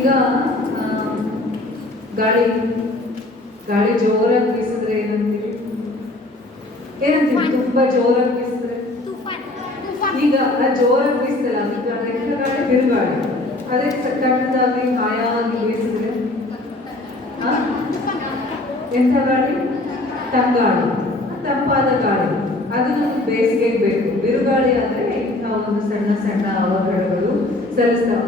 ಈಗ ಆ, ಗಾಳಿ ಗಾಳಿ ಜೋರಾಗಿ ಬೀಸಿದ್ರೆ ಏನಂತೀವಿ? ತುಂಬಾ ಜೋರಾಗಿ ಬೀಸಿದ್ರೆ ಈಗ ಜೋರಾಗಿ ಬೀಸಲ್ಲ, ಈಗ ಎಂಥ ಗಾಳಿ? ಬಿರುಗಾಳಿ. ಅದೇ ಸಣ್ಣದಾಗಿ ಮಾಯಾವಾಗಿ ಬೀಸಿದ್ರೆ ಎಂಥ ಗಾಳಿ? ತಂಗಾಳಿ, ತಂಪಾದ ಗಾಳಿ. ಅದು ಬೇಸಿಗೆಗೆ ಬೇಕು. ಬಿರುಗಾಳಿ ಆದ್ರೆ ನಾವು ಒಂದು ಸಣ್ಣ ಸಣ್ಣ ಅವಘಡಗಳು ಸಲ್ತಾವ.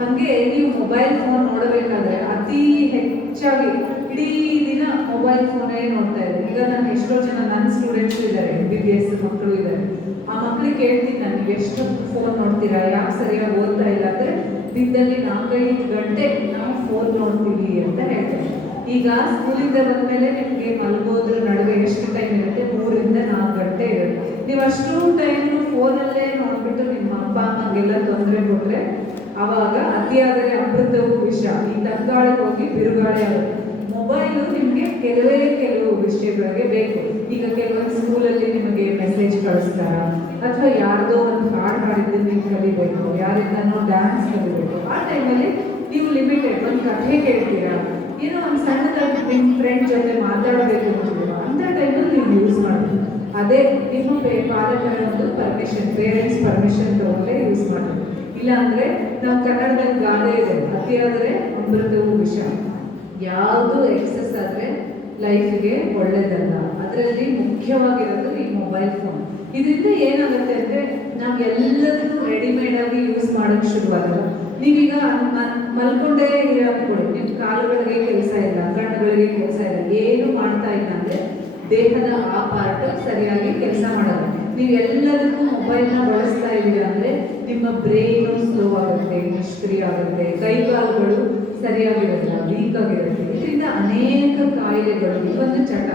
ಹಂಗೆ ನೀವು ಮೊಬೈಲ್ ಫೋನ್ ನೋಡಬೇಕಾದ್ರೆ ಅತಿ ಹೆಚ್ಚಾಗಿ ಇಡೀ ದಿನ ಮೊಬೈಲ್ ಫೋನೇ ನೋಡ್ತಾ ಇದ್ದಾರೆ. ಈಗ ನಾನು ಎಷ್ಟೋ ಜನ ನನ್ನ ಸ್ಟೂಡೆಂಟ್ಸ್ ಇದ್ದಾರೆ, MBBS ಮಕ್ಕಳು ಇದ್ದಾರೆ. ಆ ಮಕ್ಕಳಿಗೆ ಕೇಳ್ತೀನಿ, ನಾನು ಎಷ್ಟು ಫೋನ್ ನೋಡ್ತೀರಾ, ಯಾಕೆ ಸರಿಯಾಗಿ ಓದ್ತಾ ಇಲ್ಲ ಅಂದ್ರೆ ದಿನದಲ್ಲಿ 4-5 ಗಂಟೆ ನಾವು ಫೋನ್ ನೋಡ್ತೀವಿ ಅಂತ ಹೇಳ್ತಾರೆ. ಈಗ ಸ್ಕೂಲಿಂದ ಬಂದ್ಮೇಲೆ ನಿಮಗೆ ಮಲ್ಗೋದ್ರ ನಡುವೆ ಎಷ್ಟು ಟೈಮ್ ಇರುತ್ತೆ? 3-4 ಗಂಟೆ ಇರುತ್ತೆ. ನೀವು ಅಷ್ಟು ಟೈಮ್ ಫೋನಲ್ಲೇ ನೋಡ್ಬಿಟ್ಟು ನಿಮ್ಮ ಅಪ್ಪ ಅಮ್ಮಗೆಲ್ಲ ತೊಂದರೆ ಕೊಟ್ರೆ ಅವಾಗ ಅತಿಯಾದರೆ ಅಮೃತವು ವಿಷ. ಈ ತಂಗಾಳಿಗೆ ಹೋಗಿ ಬಿರುಗಾಳಿ ಆಗುತ್ತೆ. ಮೊಬೈಲು ನಿಮಗೆ ಕೆಲವು ವಿಷಯಗಳಿಗೆ ಬೇಕು. ಈಗ ಕೆಲವೊಂದು ಸ್ಕೂಲಲ್ಲಿ ನಿಮಗೆ ಮೆಸೇಜ್ ಕಳಿಸ್ತಾರ, ಅಥವಾ ಯಾರ್ದೋ ಒಂದು ಹಾಡು ಹಾಡಿದ್ದು ನೀವು ಕಲಿಬೇಕು, ಯಾರಿಂದನೋ ಡ್ಯಾನ್ಸ್ ಕಲಿಬೇಕು. ಆ ಟೈಮಲ್ಲಿ ನೀವು ಲಿಮಿಟೆಡ್ ಒಂದು ಕಥೆ ಕೇಳ್ತೀರಾ, ಏನೋ ಒಂದು ಸಣ್ಣದಾಗಿ ನಿಮ್ಮ ಫ್ರೆಂಡ್ ಜೊತೆ ಮಾತಾಡಬೇಕು ಅಂತಿದ್ದೀರಾ, ಅಂತ ಟೈಮಲ್ಲಿ ನೀವು ಯೂಸ್ ಮಾಡಬೇಕು. ಅದೇ ನಿಮ್ಮ ಪಾಲಕರ ಒಂದು ಪರ್ಮಿಷನ್, ಪೇರೆಂಟ್ಸ್ ಪರ್ಮಿಷನ್ ತಗೊಂಡೇ ಯೂಸ್ ಮಾಡಬೇಕು. ಇಲ್ಲ ಅಂದ್ರೆ ನಾವು ಕನ್ನಡದಲ್ಲಿ ಗಾದೆ ಇದೆ, ಅತಿಯಾದರೆ ಅಮೃತವು ವಿಷ. ಯಾವುದು ಎಕ್ಸಸ್ ಆದ್ರೆ ಲೈಫ್ಗೆ ಒಳ್ಳೇದಲ್ಲ. ಅದರಲ್ಲಿ ಮುಖ್ಯವಾಗಿರೋದು ಈ ಮೊಬೈಲ್ ಫೋನ್. ಇದರಿಂದ ಏನಾಗುತ್ತೆ ಅಂದ್ರೆ ನಾವು ಎಲ್ಲದನ್ನು ರೆಡಿಮೇಡ್ ಆಗಿ ಯೂಸ್ ಮಾಡೋಕ್ಕೆ ಶುರುವಾಗಲ್ಲ. ನೀವೀಗ ಮಲ್ಕೊಂಡೇ ಅನ್ಕೊಳ್ಳಿ, ನಿಮ್ಮ ಕಾಲುಗಳಿಗೆ ಕೆಲಸ ಇಲ್ಲ, ಕಣ್ಣುಗಳಿಗೆ ಕೆಲಸ ಇಲ್ಲ, ಏನು ಮಾಡ್ತಾ ಇಲ್ಲ ಅಂದ್ರೆ ದೇಹದ ಆ ಪಾರ್ಟ್ ಸರಿಯಾಗಿ ಕೆಲಸ ಮಾಡಲ್ಲ. ನೀವು ಎಲ್ಲದಕ್ಕೂ ಮೊಬೈಲ್ನ ಬಳಸ್ತಾ ಇದ್ದೀರಾ ಅಂದ್ರೆ ನಿಮ್ಮ ಬ್ರೈನು ಸ್ಲೋ ಆಗುತ್ತೆ, ನಿಷ್ಕ್ರಿಯ ಆಗುತ್ತೆ, ಕೈಕಾಲುಗಳು ಸರಿಯಾಗಿರೋದಿಲ್ಲ, ವೀಕ್ ಆಗಿರುತ್ತೆ. ಇದರಿಂದ ಅನೇಕ ಕಾಯಿಲೆಗಳು, ಇದೊಂದು ಚಟ.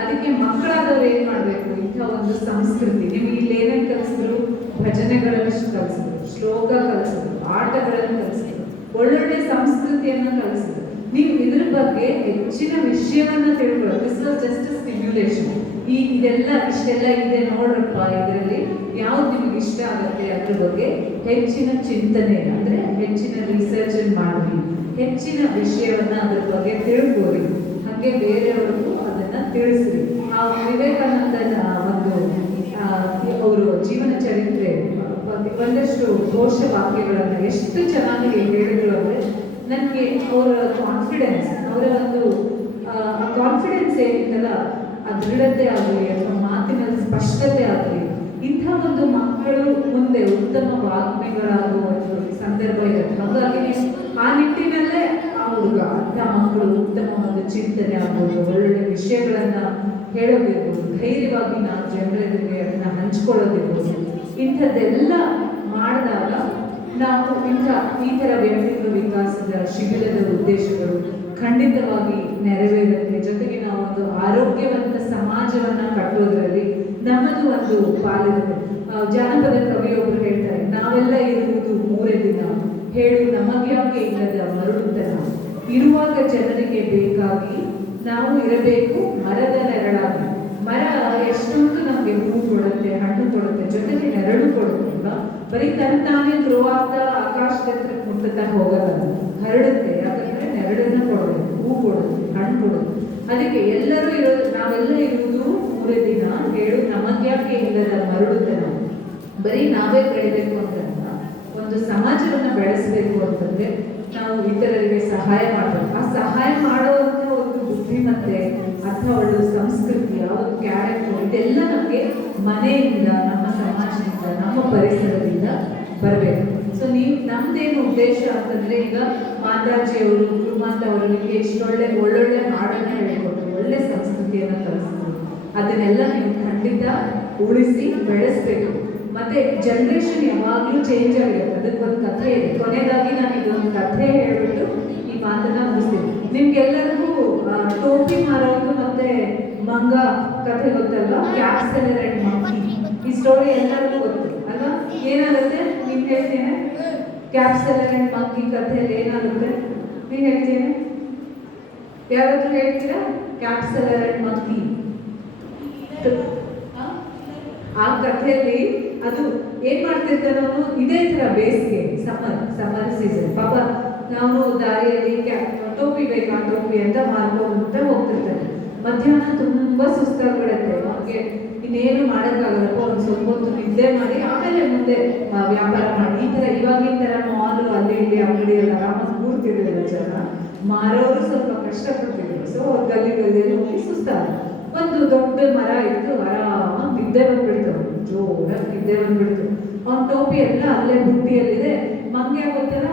ಅದಕ್ಕೆ ಮಕ್ಕಳಾದವ್ರು ಏನ್ ಮಾಡ್ಬೇಕು? ಇಂಥ ಒಂದು ಸಂಸ್ಕೃತಿ, ನಿಮ್ಗೆ ಇಲ್ಲಿ ಏನೇನು ಕಲಿಸಿದ್ರು? ಭಜನೆಗಳನ್ನು ಕಲಿಸಿದ್ರು, ಶ್ಲೋಕ ಕಲಿಸಿದ್ರು, ಆಟಗಳನ್ನು ಕಲಿಸಿದ್ರು, ಒಳ್ಳೊಳ್ಳೆ ಸಂಸ್ಕೃತಿಯನ್ನು ಕಲಿಸಿದ್ರು. ನೀವು ಇದ್ರ ಬಗ್ಗೆ ಹೆಚ್ಚಿನ ವಿಷಯವನ್ನ ತಿಳ್ಕೊಳ್ಳೋದು. This was just stimulation. ಇಷ್ಟೆಲ್ಲ ಇದೆ ನೋಡ್ರಪ್ಪ, ಇದರಲ್ಲಿ ಯಾವ್ದು ನಿಮಗೆ ಇಷ್ಟ ಆಗುತ್ತೆ ಅದ್ರ ಬಗ್ಗೆ ಹೆಚ್ಚಿನ ಚಿಂತನೆ, ಅಂದ್ರೆ ಹೆಚ್ಚಿನ ರಿಸರ್ಚ್ ಮಾಡಿ, ಹೆಚ್ಚಿನ ವಿಷಯವನ್ನ ಅದ್ರ ಬಗ್ಗೆ ತಿಳ್ಕೋರಿ. ಹಾಗೆ ಬೇರೆಯವ್ರಿಗೂ ಅದನ್ನ ತಿಳಿಸ್ರಿ. ಆ ವಿವೇಕಾನಂದನ ಒಂದು ಅವರು ಜೀವನ ಚರಿತ್ರೆ ಒಂದಷ್ಟು ಘೋಷ ವಾಕ್ಯಗಳನ್ನು ಎಷ್ಟು ಚೆನ್ನಾಗಿ ಹೇಳಿದ್ರು ಅಂದ್ರೆ ನನಗೆ ಅವರ ಕಾನ್ಫಿಡೆನ್ಸ್, ಅವರ ಒಂದು ಕಾನ್ಫಿಡೆನ್ಸ್ ಏನಿತ್ತಲ್ಲ, ಆ ದೃಢತೆ ಆಗಲಿ ಅಥವಾ ಮಾತಿನಲ್ಲಿ ಸ್ಪಷ್ಟತೆ ಆಗಲಿ, ಇಂಥ ಒಂದು ಮಕ್ಕಳು ಮುಂದೆ ಉತ್ತಮ ವಾಗ್ಮಿಗಳಾಗುವ ಒಂದು ಸಂದರ್ಭ ಇರುತ್ತೆ. ಹಾಗಾಗಿ ಆ ನಿಟ್ಟಿನಲ್ಲೇ ಆ ಹುಡುಗ, ಅಂಥ ಮಕ್ಕಳು ಉತ್ತಮ ಒಂದು ಚಿಂತನೆ ಆಗ್ಬೋದು, ಒಳ್ಳೊಳ್ಳೆ ವಿಷಯಗಳನ್ನ ಹೇಳೋದಿರ್ಬೋದು, ಧೈರ್ಯವಾಗಿ ನಾವು ಜನರ ಎದುರಿಗೆ ಅದನ್ನ ಹಂಚ್ಕೊಳ್ಳೋದಿರ್ಬೋದು. ಇಂಥದ್ದೆಲ್ಲ ಮಾಡಿದಾಗ ನಾವು ಈ ಥರ ವ್ಯಕ್ತಿತ್ವ ವಿಕಾಸದ ಶಿಬಿರದ ಉದ್ದೇಶಗಳು ಖಂಡಿತವಾಗಿ ನೆರವೇರುತ್ತೆ. ಜೊತೆಗೆ ನಾವು ಒಂದು ಆರೋಗ್ಯವಂತ ಸಮಾಜವನ್ನ ಕಟ್ಟೋದ್ರಲ್ಲಿ ನಮ್ಮದು ಒಂದು ಪಾಲಿರುತ್ತೆ. ಜಾನಪದ ಕವಿಯೊಬ್ಬರು ಹೇಳ್ತಾರೆ, ನಾವೆಲ್ಲ ಇರುವುದು 3 ದಿನ, ಹೇಳು ನಮಗ್ಯಾಕೆ ಇಲ್ಲದ ಮರುಳುತನ, ಇರುವಾಗ ಜನರಿಗೆ ಬೇಕಾಗಿ ನಾವು ಇರಬೇಕು ಮರದ ನೆರಳಾಗಿ. ಮರ ಎಷ್ಟೊಂದು ನಮಗೆ ಹೂ ಕೊಡುತ್ತೆ, ಹಣ್ಣು ಕೊಡುತ್ತೆ, ಜೊತೆಗೆ ನೆರಳು ಕೊಡುತ್ತೆ. ಬರೀ ತಾನೇ ಗ್ರೋ ಆಗ್ತಾ ಆಕಾಶದ ಹತ್ರ ಮುಟ್ಟುತ್ತಾ ಹೋಗಲ್ಲ, ಹರಡುತ್ತೆ. ಯಾಕಂದ್ರೆ ನೆರಳನ್ನ ಕೊಡುತ್ತೆ, ಹೂ ಕೊಡುತ್ತೆ, ಹಣ್ಣು ಕೊಡುತ್ತೆ. ಅದಕ್ಕೆ ನಾವೆಲ್ಲ ಇರುವುದು 3 ದಿನ, ಹೇಳು ನಮಗ್ಯಾಕೆ ಇಲ್ಲದ ಮರುಳುತನ. ಬರೀ ನಾವೇ ಬೆಳಿಬೇಕು ಅಂತಲ್ಲ, ಒಂದು ಸಮಾಜವನ್ನ ಬೆಳೆಸಬೇಕು ಅಂತಂದ್ರೆ ನಾವು ಇತರರಿಗೆ ಸಹಾಯ ಮಾಡಬೇಕು. ಆ ಸಹಾಯ ಮಾಡುವಂತ ಒಂದು ಬುದ್ಧಿಮತ್ತೆ ಅಥವಾ ಒಳ್ಳೆ ಸಂಸ್ಕೃತಿ, ಒಂದು ಕ್ಯಾರೆಕ್ಟರ್, ಇದೆಲ್ಲ ನಮಗೆ ಮನೆಯಿಂದ, ನಮ್ಮ ಸಮಾಜದಿಂದ, ನಮ್ಮ ಪರಿಸರದಿಂದ ಬರಬೇಕು. ಸೊ ನಮ್ದೇನು ಉದ್ದೇಶ ಅಂತಂದ್ರೆ, ಈಗ ಮಾತಾಜಿಯವರು, ಗುರುಮಾತಾ ಅವರು ನಿಮಗೆ ಒಳ್ಳೊಳ್ಳೆ ಹಾಡನ್ನ ಹೇಳಿಕೊಟ್ರು, ಒಳ್ಳೆ ಸಂಸ್ಕೃತಿಯನ್ನು ಕಲಿಸಿದ್ರು. ಅದನ್ನೆಲ್ಲ ನೀವು ಖಂಡಿತ ಉಳಿಸಿ ಬೆಳೆಸ್ಬೇಕು. ಮತ್ತೆ ಜನರೇಷನ್ ಯಾವಾಗಲೂ ಚೇಂಜ್ ಆಗಿರುತ್ತೆ. ಅದಕ್ಕೊಂದು ಕಥೆ ಇದೆ. ಕೊನೆಯದಾಗಿ ನಾನು ಇದೊಂದು ಕಥೆ ಹೇಳ್ಬಿಟ್ಟು ಈ ಮಾತನ್ನ ಮುಗಿಸ್ತೀನಿ. ನಿಮ್ಗೆಲ್ಲರಿಗೂ ಟೋಪಿ ಮಾರೋದು ಮತ್ತೆ ಮಂಗ ಕಥೆ ಗೊತ್ತಲ್ಲ, ಕ್ಯಾಪ್ಸಲರ್ ಅಂಡ್ ಮಂಕಿ. ಈ ಸ್ಟೋರಿ ಎಲ್ಲರಿಗೂ ಗೊತ್ತು ಅಲ್ವಾ? ಏನಾಗುತ್ತೆ ನೀನ್ ಹೇಳ್ತೇನೆ, ಕ್ಯಾಪ್ಸಲರ್ ಅಂಡ್ ಮಂಕಿ ಕಥೆಯಲ್ಲಿ ಏನಾಗುತ್ತೆ ನೀನ್ ಹೇಳ್ತೇನೆ, ಯಾರಾದ್ರೂ ಹೇಳ್ತೀರಾ? ಕ್ಯಾಪ್ಸಲರ್ ಅಂಡ್ ಮಂಕಿ ಆ ಕಥೆಯಲ್ಲಿ ಅದು ಏನ್ ಮಾಡ್ತಿರ್ತಾನೆ ಅವನು, ಇದೇ ತರ ಬೇಸಿಗೆ, ಸಮ್ಮರ್ ಸೀಸನ್, ಪಾಪ ನಾವು ದಾರಿಯಲ್ಲಿ ಟೋಪಿ ಬೇಕಾ ಟೋಪಿ ಅಂತ ಮಾರ್ಕೊಂತ ಹೋಗ್ತಿರ್ತಾರೆ. ಮಧ್ಯಾಹ್ನ ತುಂಬಾ ಸುಸ್ತಾಗ್ಬಿಡುತ್ತೆ, ಅವ್ರಿಗೆ ಇನ್ನೇನು ಮಾಡೋಕ್ಕಾಗಲ್ಲಪ್ಪ, ಒಂದು ಸ್ವಲ್ಪ ಹೊತ್ತು ನಿದ್ದೆ ಮಾಡಿ ಆಮೇಲೆ ಮುಂದೆ ವ್ಯಾಪಾರ ಮಾಡಿ. ಈ ತರ ಇವಾಗಿನ ತರ ಮಾಲ್ ಅಲ್ಲಿ ಇಲ್ಲಿ ಅಂಗಡಿ ಎಲ್ಲ ಆರಾಮಾಗಿ ಕೂರ್ತಿರ್ಲಿಲ್ಲ ಜನ, ಮಾರೋರು ಸ್ವಲ್ಪ ಕಷ್ಟಪಡ್ತಿದ್ರು. ಸೊ ಗಲ್ಲಿ ಗಲ್ಲಿಯಲ್ಲಿ ಹೋಗಿ ಸುಸ್ತಾಗ ಒಂದು ದೊಡ್ಡ ಮರ ಇತ್ತು, ಆರಾಮಾಗಿ ನಿದ್ದೆ ಬಂದ್ಬಿಡ್ತು, ಜೋರಾಗಿ ನಿದ್ದೆ ಬಂದ್ಬಿಡ್ತು. ಅವ್ನ ಟೋಪಿ ಎಲ್ಲ ಅಲ್ಲೇ ಬುಟ್ಟಿಯಲ್ಲಿದೆ. ಮಂಗೆ ಗೊತ್ತಲ್ಲ,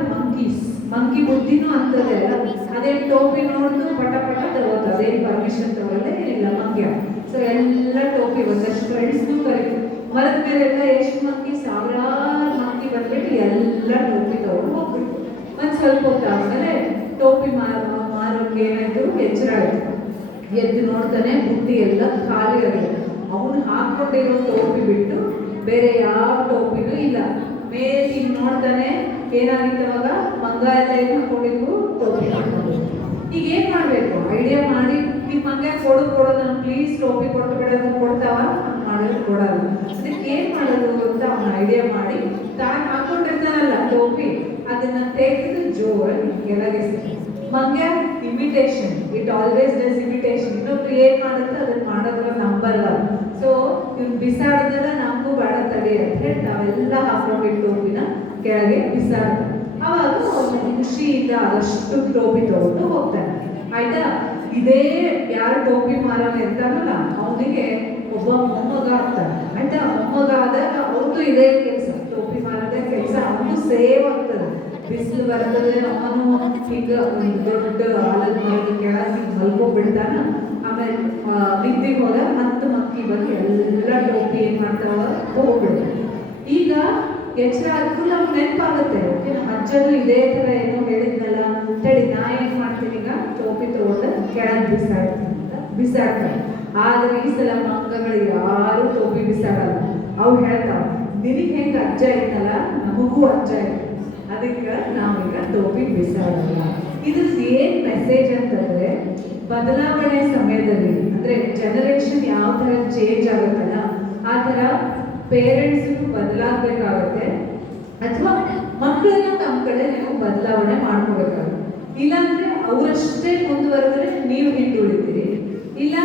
ಮಂಕಿ ಬುದ್ಧಿನೂ ಅಂತದೆ ಅಲ್ಲ, ಅದೇ ಟೋಪಿ ನೋಡಿದ್ರು ಪಟ ಪಟ ತಗೋದು, ಅದೇನು ಪರ್ಮಿಷನ್ ತಗೊಳ್ಳೇ ಏನಿಲ್ಲ ಮಂಗ್ಯ. ಸೊ ಎಲ್ಲ ಟೋಪಿ ಒಂದಷ್ಟು ಫ್ರೆಂಡ್ಸ್ನೂ ಕರೀತು. ಮರದ ಮೇಲೆಲ್ಲ ಎಷ್ಟು ಮಂಕಿ, ಸಾವಿರಾರು ಮಂಕಿ ಬಂದ್ಬಿಟ್ಟು ಎಲ್ಲ ಟೋಪಿ ತಗೊಂಡು ಹೋಗ್ಬಿಟ್ಟು ಒಂದು ಸ್ವಲ್ಪ ಹೊತ್ತು ಆದ್ಮೇಲೆ ಟೋಪಿ ಮಾರೋಕೆ ಏನಾಯ್ತು, ಎಚ್ಚರ ಆಯ್ತು. ಎದ್ದು ನೋಡ್ತಾನೆ ಬುಟ್ಟಿ ಎಲ್ಲ ಖಾಲಿ ಆಗಿದೆ. ಅವನು ಹಾಕೊಂಡಿರೋ ಟೋಪಿ ಬಿಟ್ಟು ಬೇರೆ ಯಾವ ಟೋಪಿನೂ ಇಲ್ಲ. ಮೇಲೆ ಈಗ ನೋಡ್ತಾನೆ ಏನಾಗಿತ್ತು, ಅವಾಗ ಮಂಗ ಎಲ್ಲ ಏನು ಹಾಕೊಂಡಿದ್ವು, ಟೋಪಿ ಹಾಕೊಂಡು. ಈಗ ಏನ್ ಮಾಡ್ಬೇಕು, ಐಡಿಯಾ ಮಾಡಿ ಈಗ ಮಂಗ ಕೊಡು ನಾನು ಪ್ಲೀಸ್ ಟೋಪಿ ಕೊಟ್ಟು ಬಿಡೋದು, ಕೊಡ್ತಾವ ಮಾಡೋದು ಕೊಡಲ್ಲ. ಅದಕ್ಕೆ ಏನ್ ಮಾಡೋದು ಅಂತ ಅವನ ಐಡಿಯಾ ಮಾಡಿ ತಾನು ಹಾಕೊಂಡಿರ್ತಾನಲ್ಲ ಟೋಪಿ, ಅದನ್ನ ತೆಗೆದು ಜೋರಾಗಿ ಕೆಳಗೆ ಮಂಗ imitation, it always does imitation. ಇನ್ನೊಬ್ರು ಏನ್ ಮಾಡುತ್ತೆ ಅದನ್ನ ಮಾಡೋದ್ರ ನಂಬರ್ ಒನ್. ಸೊ ಇವ್ನು ಬಿಸಾಡೋದನ್ನ ನಮಗೂ ಬೇಡ ತಡೆ ಅಂತ ಹೇಳಿ ನಾವೆಲ್ಲ ಹಾಕೊಂಡಿದ್ದ ಟೋಪಿನ ಕೆಳಗೆ ಬಿಸಾಡ್ತಾರೆ. ಅವಾಗ ಅವನು ಖುಷಿಯಿಂದ ಅದಷ್ಟು ಟೋಪಿ ತಗೊಂಡು ಹೋಗ್ತಾನೆ. ಆಯ್ತಾ, ಇದೇ ಯಾರು ಟೋಪಿ ಮಾರನ ಇರ್ತಾನಲ್ಲ ಅವನಿಗೆ ಒಬ್ಬ ಮೊಮ್ಮಗ ಆಗ್ತಾನೆ. ಆಯ್ತಾ, ಮೊಮ್ಮಗ ಆದಾಗ ಅವ್ರದ್ದು ಇದೇ ಕೆಲಸ, ಟೋಪಿ ಮಾರದೇ ಕೆಲಸ. ಅವನು ಸೇವ್ ಆಗ್ತದೆ, ಬಿಸಿಲು ಬರ್ತದೆ, ಅವನು ಈಗ ದೊಡ್ಡ ಆಲದ ಮರದ ಕೆಳಗೆ ಮಲ್ಕೊಂಡ್ಬಿಡ್ತಾನ. ಆಮೇಲೆ ನಿದ್ದಿಗೆ ಹೋದ ಮತ್ತೆ ಮಕ್ಕಿ ಬಂದು ಎಲ್ಲ ಟೋಪಿ ಏನ್ ಮಾಡ್ತಾವ ಹೋಗ್ಬಿಡ್ತಾನೆ. ಈಗ ಎಚ್ಚರ ಆದ್ರೂ ನಮ್ಗೆ ನೆನಪಾಗುತ್ತೆ, ನಮ್ಮ ಅಜ್ಜನು ಇದೇ ತರ ಏನೋ ಹೇಳಿದ್ನಲ್ಲ ಅಂತೇಳಿ ನಾ ಏನ್ ಮಾಡ್ತೀನಿ, ಈಗ ಟೋಪಿ ತಗೊಂಡು ಕೆಳಗೆ ಬಿಸಾಡ್ತೀನಿ ಅಂತ ಬಿಸಾಡ್ತಾರೆ. ಆದ್ರೆ ಈ ಸಲ ಮಂಗಗಳು ಯಾರು ಟೋಪಿ ಬಿಸಾಡಲ್ಲ. ಅವು ಹೇಳ್ತಾವ, ನಿನಗೆ ಹೆಂಗ ಅಜ್ಜ ಇತ್ತಲ್ಲ ನಮಗೂ ಅಜ್ಜ ಇತ್ತು, ಅದಕ್ಕೆ ನಾವೀಗ ಟೋಪಿ ಬಿಸಾಡಲ್ಲ. ಇದು ಏನ್ ಮೆಸೇಜ್ ಅಂತಂದ್ರೆ, ಬದಲಾವಣೆ ಸಮಯದಲ್ಲಿ ಅಂದ್ರೆ ಜನರೇಷನ್ ಯಾವ ತರ ಚೇಂಜ್ ಆಗುತ್ತಲ್ಲ ಆ ತರ ಪೇರೆಂಟ್ಸ್ ಬದಲಾಗಬೇಕಾಗುತ್ತೆ, ಅಥವಾ ಮಕ್ಕಳನ್ನ ನಮ್ಮ ಕಡೆ ನೀವು ಬದಲಾವಣೆ ಮಾಡ್ಕೋಬೇಕಾಗುತ್ತೆ. ಇಲ್ಲಾಂದ್ರೆ ಅವರಷ್ಟೇ ಮುಂದುವರೆದ್ರೆ ನೀವು ಹಿಂದುಳಿತೀರಿ, ಇಲ್ಲ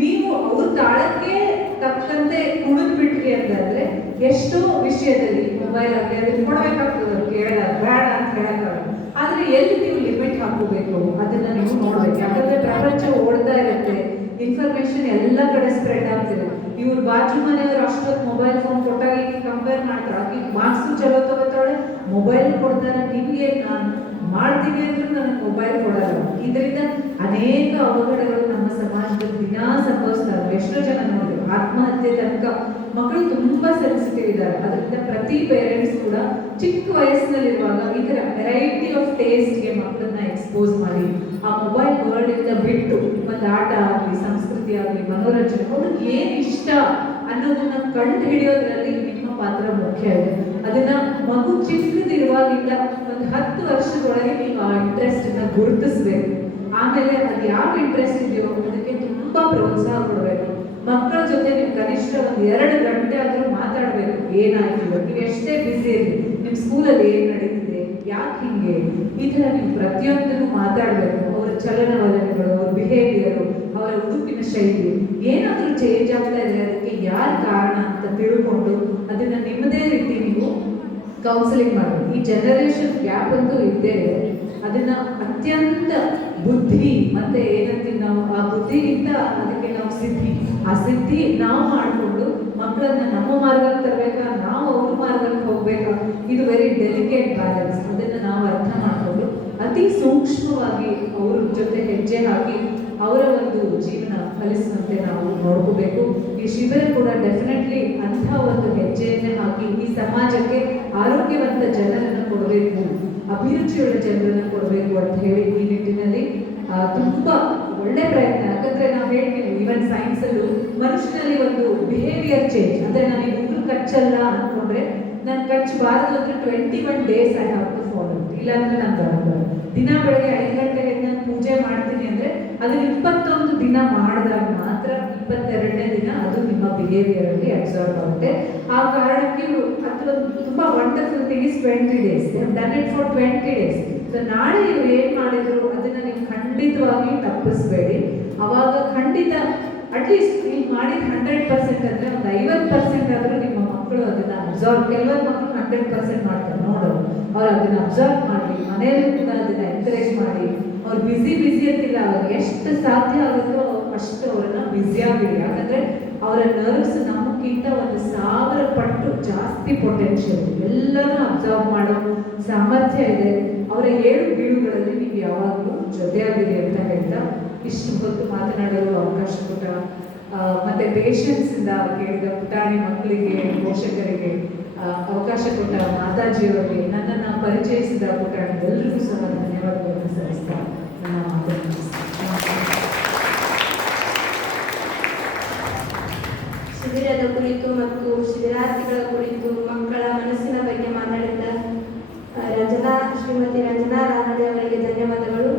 ನೀವು ಅವ್ರ ತಾಳಕ್ಕೆ ತಕ್ಕಂತೆ ಕುಡಿದು ಬಿಟ್ರಿ ಅಂತಂದ್ರೆ ಎಷ್ಟೋ ವಿಷಯದಲ್ಲಿ ಮೊಬೈಲ್ ಆಗಲಿ ಅದನ್ನ ಕೊಡಬೇಕಾಗ್ತದೆ, ಕೇಳ ಬೇಡ ಅಂತ ಹೇಳಕ್ಕಾಗಲ್ಲ. ಆದ್ರೆ ಎಲ್ಲಿ ನೀವು ಲಿಮಿಟ್ ಹಾಕೋಬೇಕು ಅದನ್ನ ನೀವು ನೋಡ್ಬೇಕು. ಯಾಕಂದ್ರೆ ಪ್ರಪಂಚ ಓಡ್ತಾ ಇರುತ್ತೆ, ಇನ್ಫಾರ್ಮೇಶನ್ ಎಲ್ಲ ಕಡೆ ಸ್ಪ್ರೆಡ್ ಆಗ್ತಿದೆ. ಇವ್ರು ಬಾಜು ಮನೆಯವರು ಅಷ್ಟೊತ್ತು ಮೊಬೈಲ್ ಫೋನ್ ಕೊಟ್ಟಾಗ ಈಗ ಕಂಪೇರ್ ಮಾಡ್ತಾರೆ, ಆಕೆ ಮಾರ್ಕ್ಸು ಚಲೋ ತಗೋತಾಳೆ, ಮೊಬೈಲ್ ಕೊಡ್ತಾರೆ. ನಿಮ್ಗೆ ನಾನು ಮಾಡ್ತೀನಿ ಅಂದ್ರೂ ನನಗೆ ಮೊಬೈಲ್ ಕೊಡಲ್ಲ. ಇದರಿಂದ ಅನೇಕ ಅವಘಡಗಳು ನಮ್ಮ ಸಮಾಜದಲ್ಲಿ ದಿನಾ ಸಂಭವಿಸ್ತಾರೆ. ಎಷ್ಟೋ ಜನ ನೋಡಿದ್ರು ಆತ್ಮಹತ್ಯೆ ತನಕ ಮಕ್ಕಳು ತುಂಬಾ ಸೆನ್ಸಿಟಿವ್ ಇದ್ದಾರೆ. ಅದರಿಂದ ಪ್ರತಿ ಪೇರೆಂಟ್ಸ್ ಕೂಡ ಚಿಕ್ಕ ವಯಸ್ಸಿನಲ್ಲಿರುವಾಗ ಈ ತರ ವೆರೈಟಿ ಆಫ್ ಟೇಸ್ಟ್ಗೆ ಮಕ್ಕಳನ್ನ ಎಕ್ಸ್ಪೋಸ್ ಮಾಡಿ ಆ ಮೊಬೈಲ್ ವರ್ಲ್ಡ್ ಇಂದ ಬಿಟ್ಟು ಒಂದು ಆಟ ಆಗಲಿ, ಸಂಸ್ಕೃತಿ ಆಗಲಿ, ಮನೋರಂಜನೆ, ಅವ್ರಿಗೆ ಏನ್ ಇಷ್ಟ ಅನ್ನೋದನ್ನ ಕಂಡು ಹಿಡಿಯೋದ್ರಲ್ಲಿ ನಿಮ್ಮ ಪಾತ್ರ ಮುಖ್ಯ ಇದೆ. ಅದನ್ನ ಮಗು ಚಿಕ್ಕದಿರುವಾಗಿಂದ ಒಂದು 10 ವರ್ಷದೊಳಗೆ ನೀವು ಆ ಇಂಟ್ರೆಸ್ಟ್ ಅನ್ನ ಗುರುತಿಸ್ಬೇಕು. ಆಮೇಲೆ ಅದು ಯಾವ ಇಂಟ್ರೆಸ್ಟ್ ಇದೆಯೋ ಅದಕ್ಕೆ ತುಂಬಾ ಪ್ರೋತ್ಸಾಹ ಕೊಡಬೇಕು. ಮಕ್ಕಳ ಜೊತೆ ನೀವು ಕನಿಷ್ಠ ಒಂದು 2 ಗಂಟೆ ಆದ್ರೂ ಮಾತಾಡ್ಬೇಕು. ಏನಾಯ್ತು, ನೀವು ಎಷ್ಟೇ ಬಿಸಿ ಇರಲಿ, ನಿಮ್ ಸ್ಕೂಲಲ್ಲಿ ಏನ್ ನಡೀತಿದೆ, ಯಾಕೆ ಹಿಂಗೆ, ಈ ತರ ನೀವು ಪ್ರತಿಯೊಂದನ್ನು ಮಾತಾಡ್ಬೇಕು. ಅವರ ಚಲನವಲನಗಳು, ಅವ್ರ ಬಿಹೇವಿಯರು, ಅವರ ಉಡುಪಿನ ಶೈಲಿ ಏನಾದ್ರೂ ಚೇಂಜ್ ಆಗ್ತಾ ಇದೆ ಅದಕ್ಕೆ ಯಾರು ಕಾರಣ ಅಂತ ತಿಳ್ಕೊಂಡು ಅದನ್ನ ನಿಮ್ಮದೇ ರೀತಿ ನೀವು ಕೌನ್ಸಿಲಿಂಗ್ ಮಾಡಬೇಕು. ಈ ಜನರೇಷನ್ ಗ್ಯಾಪ್ ಅಂತೂ ಇದ್ದೇ ಇದೆ. ಅದನ್ನ ಅತ್ಯಂತ ಬುದ್ಧಿ ಮತ್ತೆ ಏನಂತೀವಿ ನಾವು, ಆ ಬುದ್ಧಿಗಿಂತ ಅದಕ್ಕೆ ನಾವು ಆ ಸಿದ್ಧಿ ನಾವು ಮಾಡಿಕೊಂಡು ಮಕ್ಕಳನ್ನ ನಮ್ಮ ಮಾರ್ಗಕ್ಕೆ ತರಬೇಕಾ, ನಾವು ಅವ್ರ ಮಾರ್ಗಕ್ಕೆ ಹೋಗ್ಬೇಕಾ, ಇದು ವೆರಿ ಡೆಲಿಕೇಟ್ ಬ್ಯಾಲೆನ್ಸ್. ಅದನ್ನ ನಾವು ಅರ್ಥ ಮಾಡಿಕೊಂಡು ಅತಿ ಸೂಕ್ಷ್ಮವಾಗಿ ಅವ್ರ ಜೊತೆ ಹೆಜ್ಜೆ ಹಾಕಿ ಅವರ ಒಂದು ಜೀವನ ಫಲಿಸುವಂತೆ ನಾವು ನೋಡ್ಕೋಬೇಕು. ಈ ಶಿಬಿರ ಕೂಡ ಡೆಫಿನೆಟ್ಲಿ ಅಂಥ ಒಂದು ಹೆಜ್ಜೆಯನ್ನೇ ಹಾಕಿ ಈ ಸಮಾಜಕ್ಕೆ ಆರೋಗ್ಯವಂತ ಜನರನ್ನು ಕೊಡಬೇಕು, ಅಭಿರುಚಿಯುಳ್ಳ ಜನರನ್ನು ಕೊಡಬೇಕು ಅಂತ ಹೇಳಿ ಈ ನಿಟ್ಟಿನಲ್ಲಿ ತುಂಬಾ ಒಳ್ಳೆ ಪ್ರಯತ್ನ. ಯಾಕಂದ್ರೆ ನಾವು ಹೇಳ್ತೀವಿ ಈವನ್ ಸೈನ್ಸ್ ಅಲ್ಲೂ ಮನುಷ್ಯನಲ್ಲಿ ಒಂದು ಬಿಹೇವಿಯರ್ ಚೇಂಜ್ ಅಂದ್ರೆ ನಾನು ಇಬ್ಬರು ಕಚ್ಚಲ್ಲ ಅನ್ಕೊಂಡ್ರೆ ನಾನು ಕಚ್ಚಬಾರದು ಅಂದ್ರೆ 21 days I have to follow. ಇಲ್ಲಾಂದ್ರೆ ನಾನು ಬರಲ್ಲ. ದಿನ ಬೆಳಗ್ಗೆ 5 ಗಂಟೆಗೆ ನಾನು ಪೂಜೆ ಮಾಡ್ತೀನಿ ಅಂದ್ರೆ ಅದನ್ನ 21 ದಿನ ಮಾಡಿದಾಗ ಮಾತ್ರ 22ನೇ ದಿನ ಅದು ನಿಮ್ಮ ಬಿಹೇವಿಯರ್ ಅಲ್ಲಿ ಅಬ್ಸರ್ವ್ ಆಗುತ್ತೆ. ಆ ಕಾರಣಕ್ಕೆ ಅದು ತುಂಬಾ wonderful thing is 20 days. They have done it for 20 days. So ನಾಳೆ ಇವ್ರು ಏನ್ ಮಾಡಿದ್ರು ಅದನ್ನ ನೀವು ಖಂಡಿತವಾಗಿ ತಪ್ಪಿಸ್ಬೇಡಿ. ಅವಾಗ ಖಂಡಿತ ಅಟ್ಲೀಸ್ಟ್ ನೀವು ಮಾಡಿದ 100% ಅಂದ್ರೆ ಒಂದು 50% ಆದ್ರೂ ನಿಮ್ಮ ಮಕ್ಕಳು ಅದನ್ನ ಅಬ್ಸರ್ವ್, ಕೆಲವೊಂದು ಮಕ್ಕಳು 100% ಮಾಡ್ತಾರೆ ನೋಡೋರು, ಅವ್ರು ಅದನ್ನ ಅಬ್ಸರ್ವ್ ಮಾಡಿ ಮನೆಯಲ್ಲೂ ಕೂಡ ಅದನ್ನ ಎನ್ಕರೇಜ್ ಮಾಡಿ. ಅವ್ರು ಬಿಸಿ ಅಂತಿಲ್ಲ, ಅವ್ರಿಗೆ ಎಷ್ಟು ಸಾಧ್ಯ ಆಗುತ್ತೋ ಅಷ್ಟು ಅವ್ರನ್ನ ಬ್ಯುಸಿ ಆಗಿರಿ. ಯಾಕಂದ್ರೆ ಅವರ ನರ್ವ್ಸ್ ನಮಗಿಂತ 1000 ಪಟ್ಟು ಜಾಸ್ತಿ ಪೊಟೆನ್ಷಿಯಲ್, ಎಲ್ಲನೂ ಅಬ್ಸರ್ವ್ ಮಾಡೋ ಸಾಮರ್ಥ್ಯ ಇದೆ. ಅವರ 7 ಬೀಳುಗಳಲ್ಲಿ ನೀವು ಯಾವಾಗಲೂ ಜೊತೆಯಾಗಿರಿ ಅಂತ ಹೇಳ್ತಾ ಇಷ್ಟು ಹೊತ್ತು ಮಾತನಾಡಲು ಅವಕಾಶ ಕೊಟ್ಟ ಮತ್ತೆ ಪೇಷನ್ಸ್ ಇಂದ ಕೇಳಿದ ಪುಟಾಣಿ ಮಕ್ಕಳಿಗೆ, ಪೋಷಕರಿಗೆ ಅವಕಾಶ ಕೊಟ್ಟ ಮಾತಾಜಿಯವರಿಗೆ, ನನ್ನನ್ನು ಪರಿಚಯಿಸಿದ ಪುಟಾಣಿ ಎಲ್ಲರಿಗೂ ಸಹ ಧನ್ಯವಾದಗಳನ್ನು ಸಲ್ಲಿಸ್ತಾ ನನ್ನ ಮಾತನ್ನು ಶಿಬಿರದ ಕುರಿತು ಮತ್ತು ಶಿಬಿರಾರ್ಥಿಗಳ ಕುರಿತು ಮಕ್ಕಳ ಮನಸ್ಸಿನ ಬಗ್ಗೆ ಮಾತನಾಡಿದ ಶ್ರೀಮತಿ ರಂಜನಾ ರಾನಡೆ ಅವರಿಗೆ ಧನ್ಯವಾದಗಳು.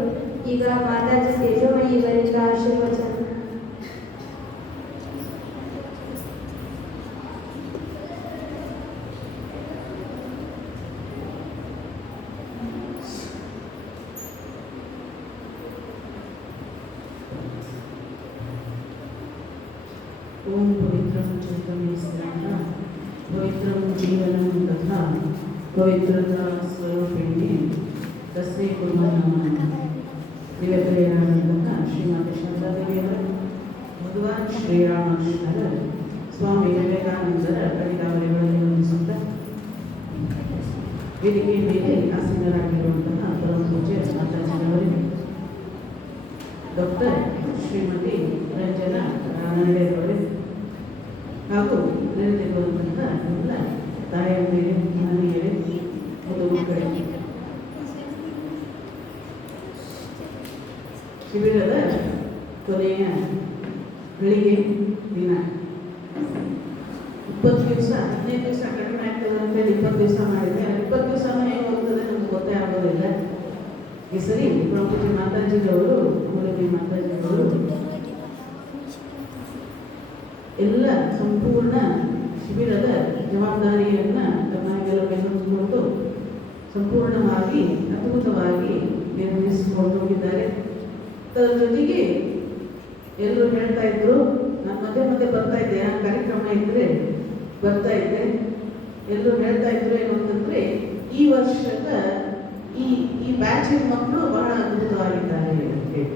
ಈಗ ಮಾತಾಜಿ ತೇಜೋಮಯಿ ಇವರಿಂದ ಆಶೀರ್ವಚನ. ओम पवित्रं चित्तमे स्नान पवित्रं जीवनं तथा पवित्रता स्वरूपिणी तस्मै कुर्मः नमः. दिव्यप्रियानंदः ಶ್ರೀಮತಿ ಶಾರದಾದೇವಿಯವರು ಭಗವಾನ್ ಶ್ರೀರಾಮಕೃಷ್ಣರ ಸ್ವಾಮಿ ವಿವೇಕಾನಂದರ ಕಲಿಕಾವಳಿಗಳಲ್ಲಿ ವಂದಿಸುತ್ತಾ ವೇದಿಕೆ ಮೇಲೆ ಆಸೀನರಾಗಿರುವಂತಹ ಪರಮ ಪೂಜ್ಯ ಮಾತಾಜಿಯವರಿಗೆ ಡಾಕ್ಟರ್ ಶ್ರೀಮತಿ ರಂಜನಾ ರಾನಡೆಯವರೇ ಹಾಗೂ ನೆರೆದಿರುವಂತಹ ಎಲ್ಲ ತಾಯಂದಿರೇ, ಮನೆಯರೇ, ಮೊದಲು ಮಕ್ಕಳೇ, ಶಿಬಿರದ ಕೊನೆಯ ಬೆಳಿಗ್ಗೆ ದಿನ 20 ದಿವಸ 15 ದಿವಸ ಕಡಿಮೆ ಆಗ್ತದೆ ಅಂತೇಳಿ 20 ದಿವಸ ಮಾಡಿದೆ. 20 ದಿವಸ ಹೇಗೆ ಹೋಗ್ತದೆ ನಮ್ಗೆ ಗೊತ್ತೇ ಆಗೋದಿಲ್ಲ. ಈ ಸರಿ ಪ್ರಭುಜಿ ಮಾತಾಜಿಯವರು, ಮೂಲಗಿ ಮಾತಾಜಿಯವರು ಎಲ್ಲ ಸಂಪೂರ್ಣ ಶಿಬಿರದ ಜವಾಬ್ದಾರಿಯನ್ನ ತಮ್ಮೆಲ್ಲರ ಮೇಲೆ ಹೊತ್ತುಕೊಂಡು ಸಂಪೂರ್ಣವಾಗಿ ಅದ್ಭುತವಾಗಿ ನಿರ್ವಹಿಸಿಕೊಂಡು ಹೋಗಿದ್ದಾರೆ. ಅದರ ಜೊತೆಗೆ ಎಲ್ಲರೂ ಹೇಳ್ತಾ ಇದ್ರು, ನಾನು ಮಧ್ಯೆ ಬರ್ತಾ ಇದ್ದೆ, ಆ ಕಾರ್ಯಕ್ರಮ ಇದ್ರೆ ಬರ್ತಾ ಇದ್ದೆ. ಎಲ್ಲರೂ ಹೇಳ್ತಾ ಇದ್ರು ಏನು ಅಂತಂದ್ರೆ, ಈ ವರ್ಷದ ಈ ಬ್ಯಾಚಿನ ಮಕ್ಕಳು ಬಹಳ ಅದ್ಭುತವಾಗಿದ್ದಾರೆ ಅಂತ ಹೇಳಿ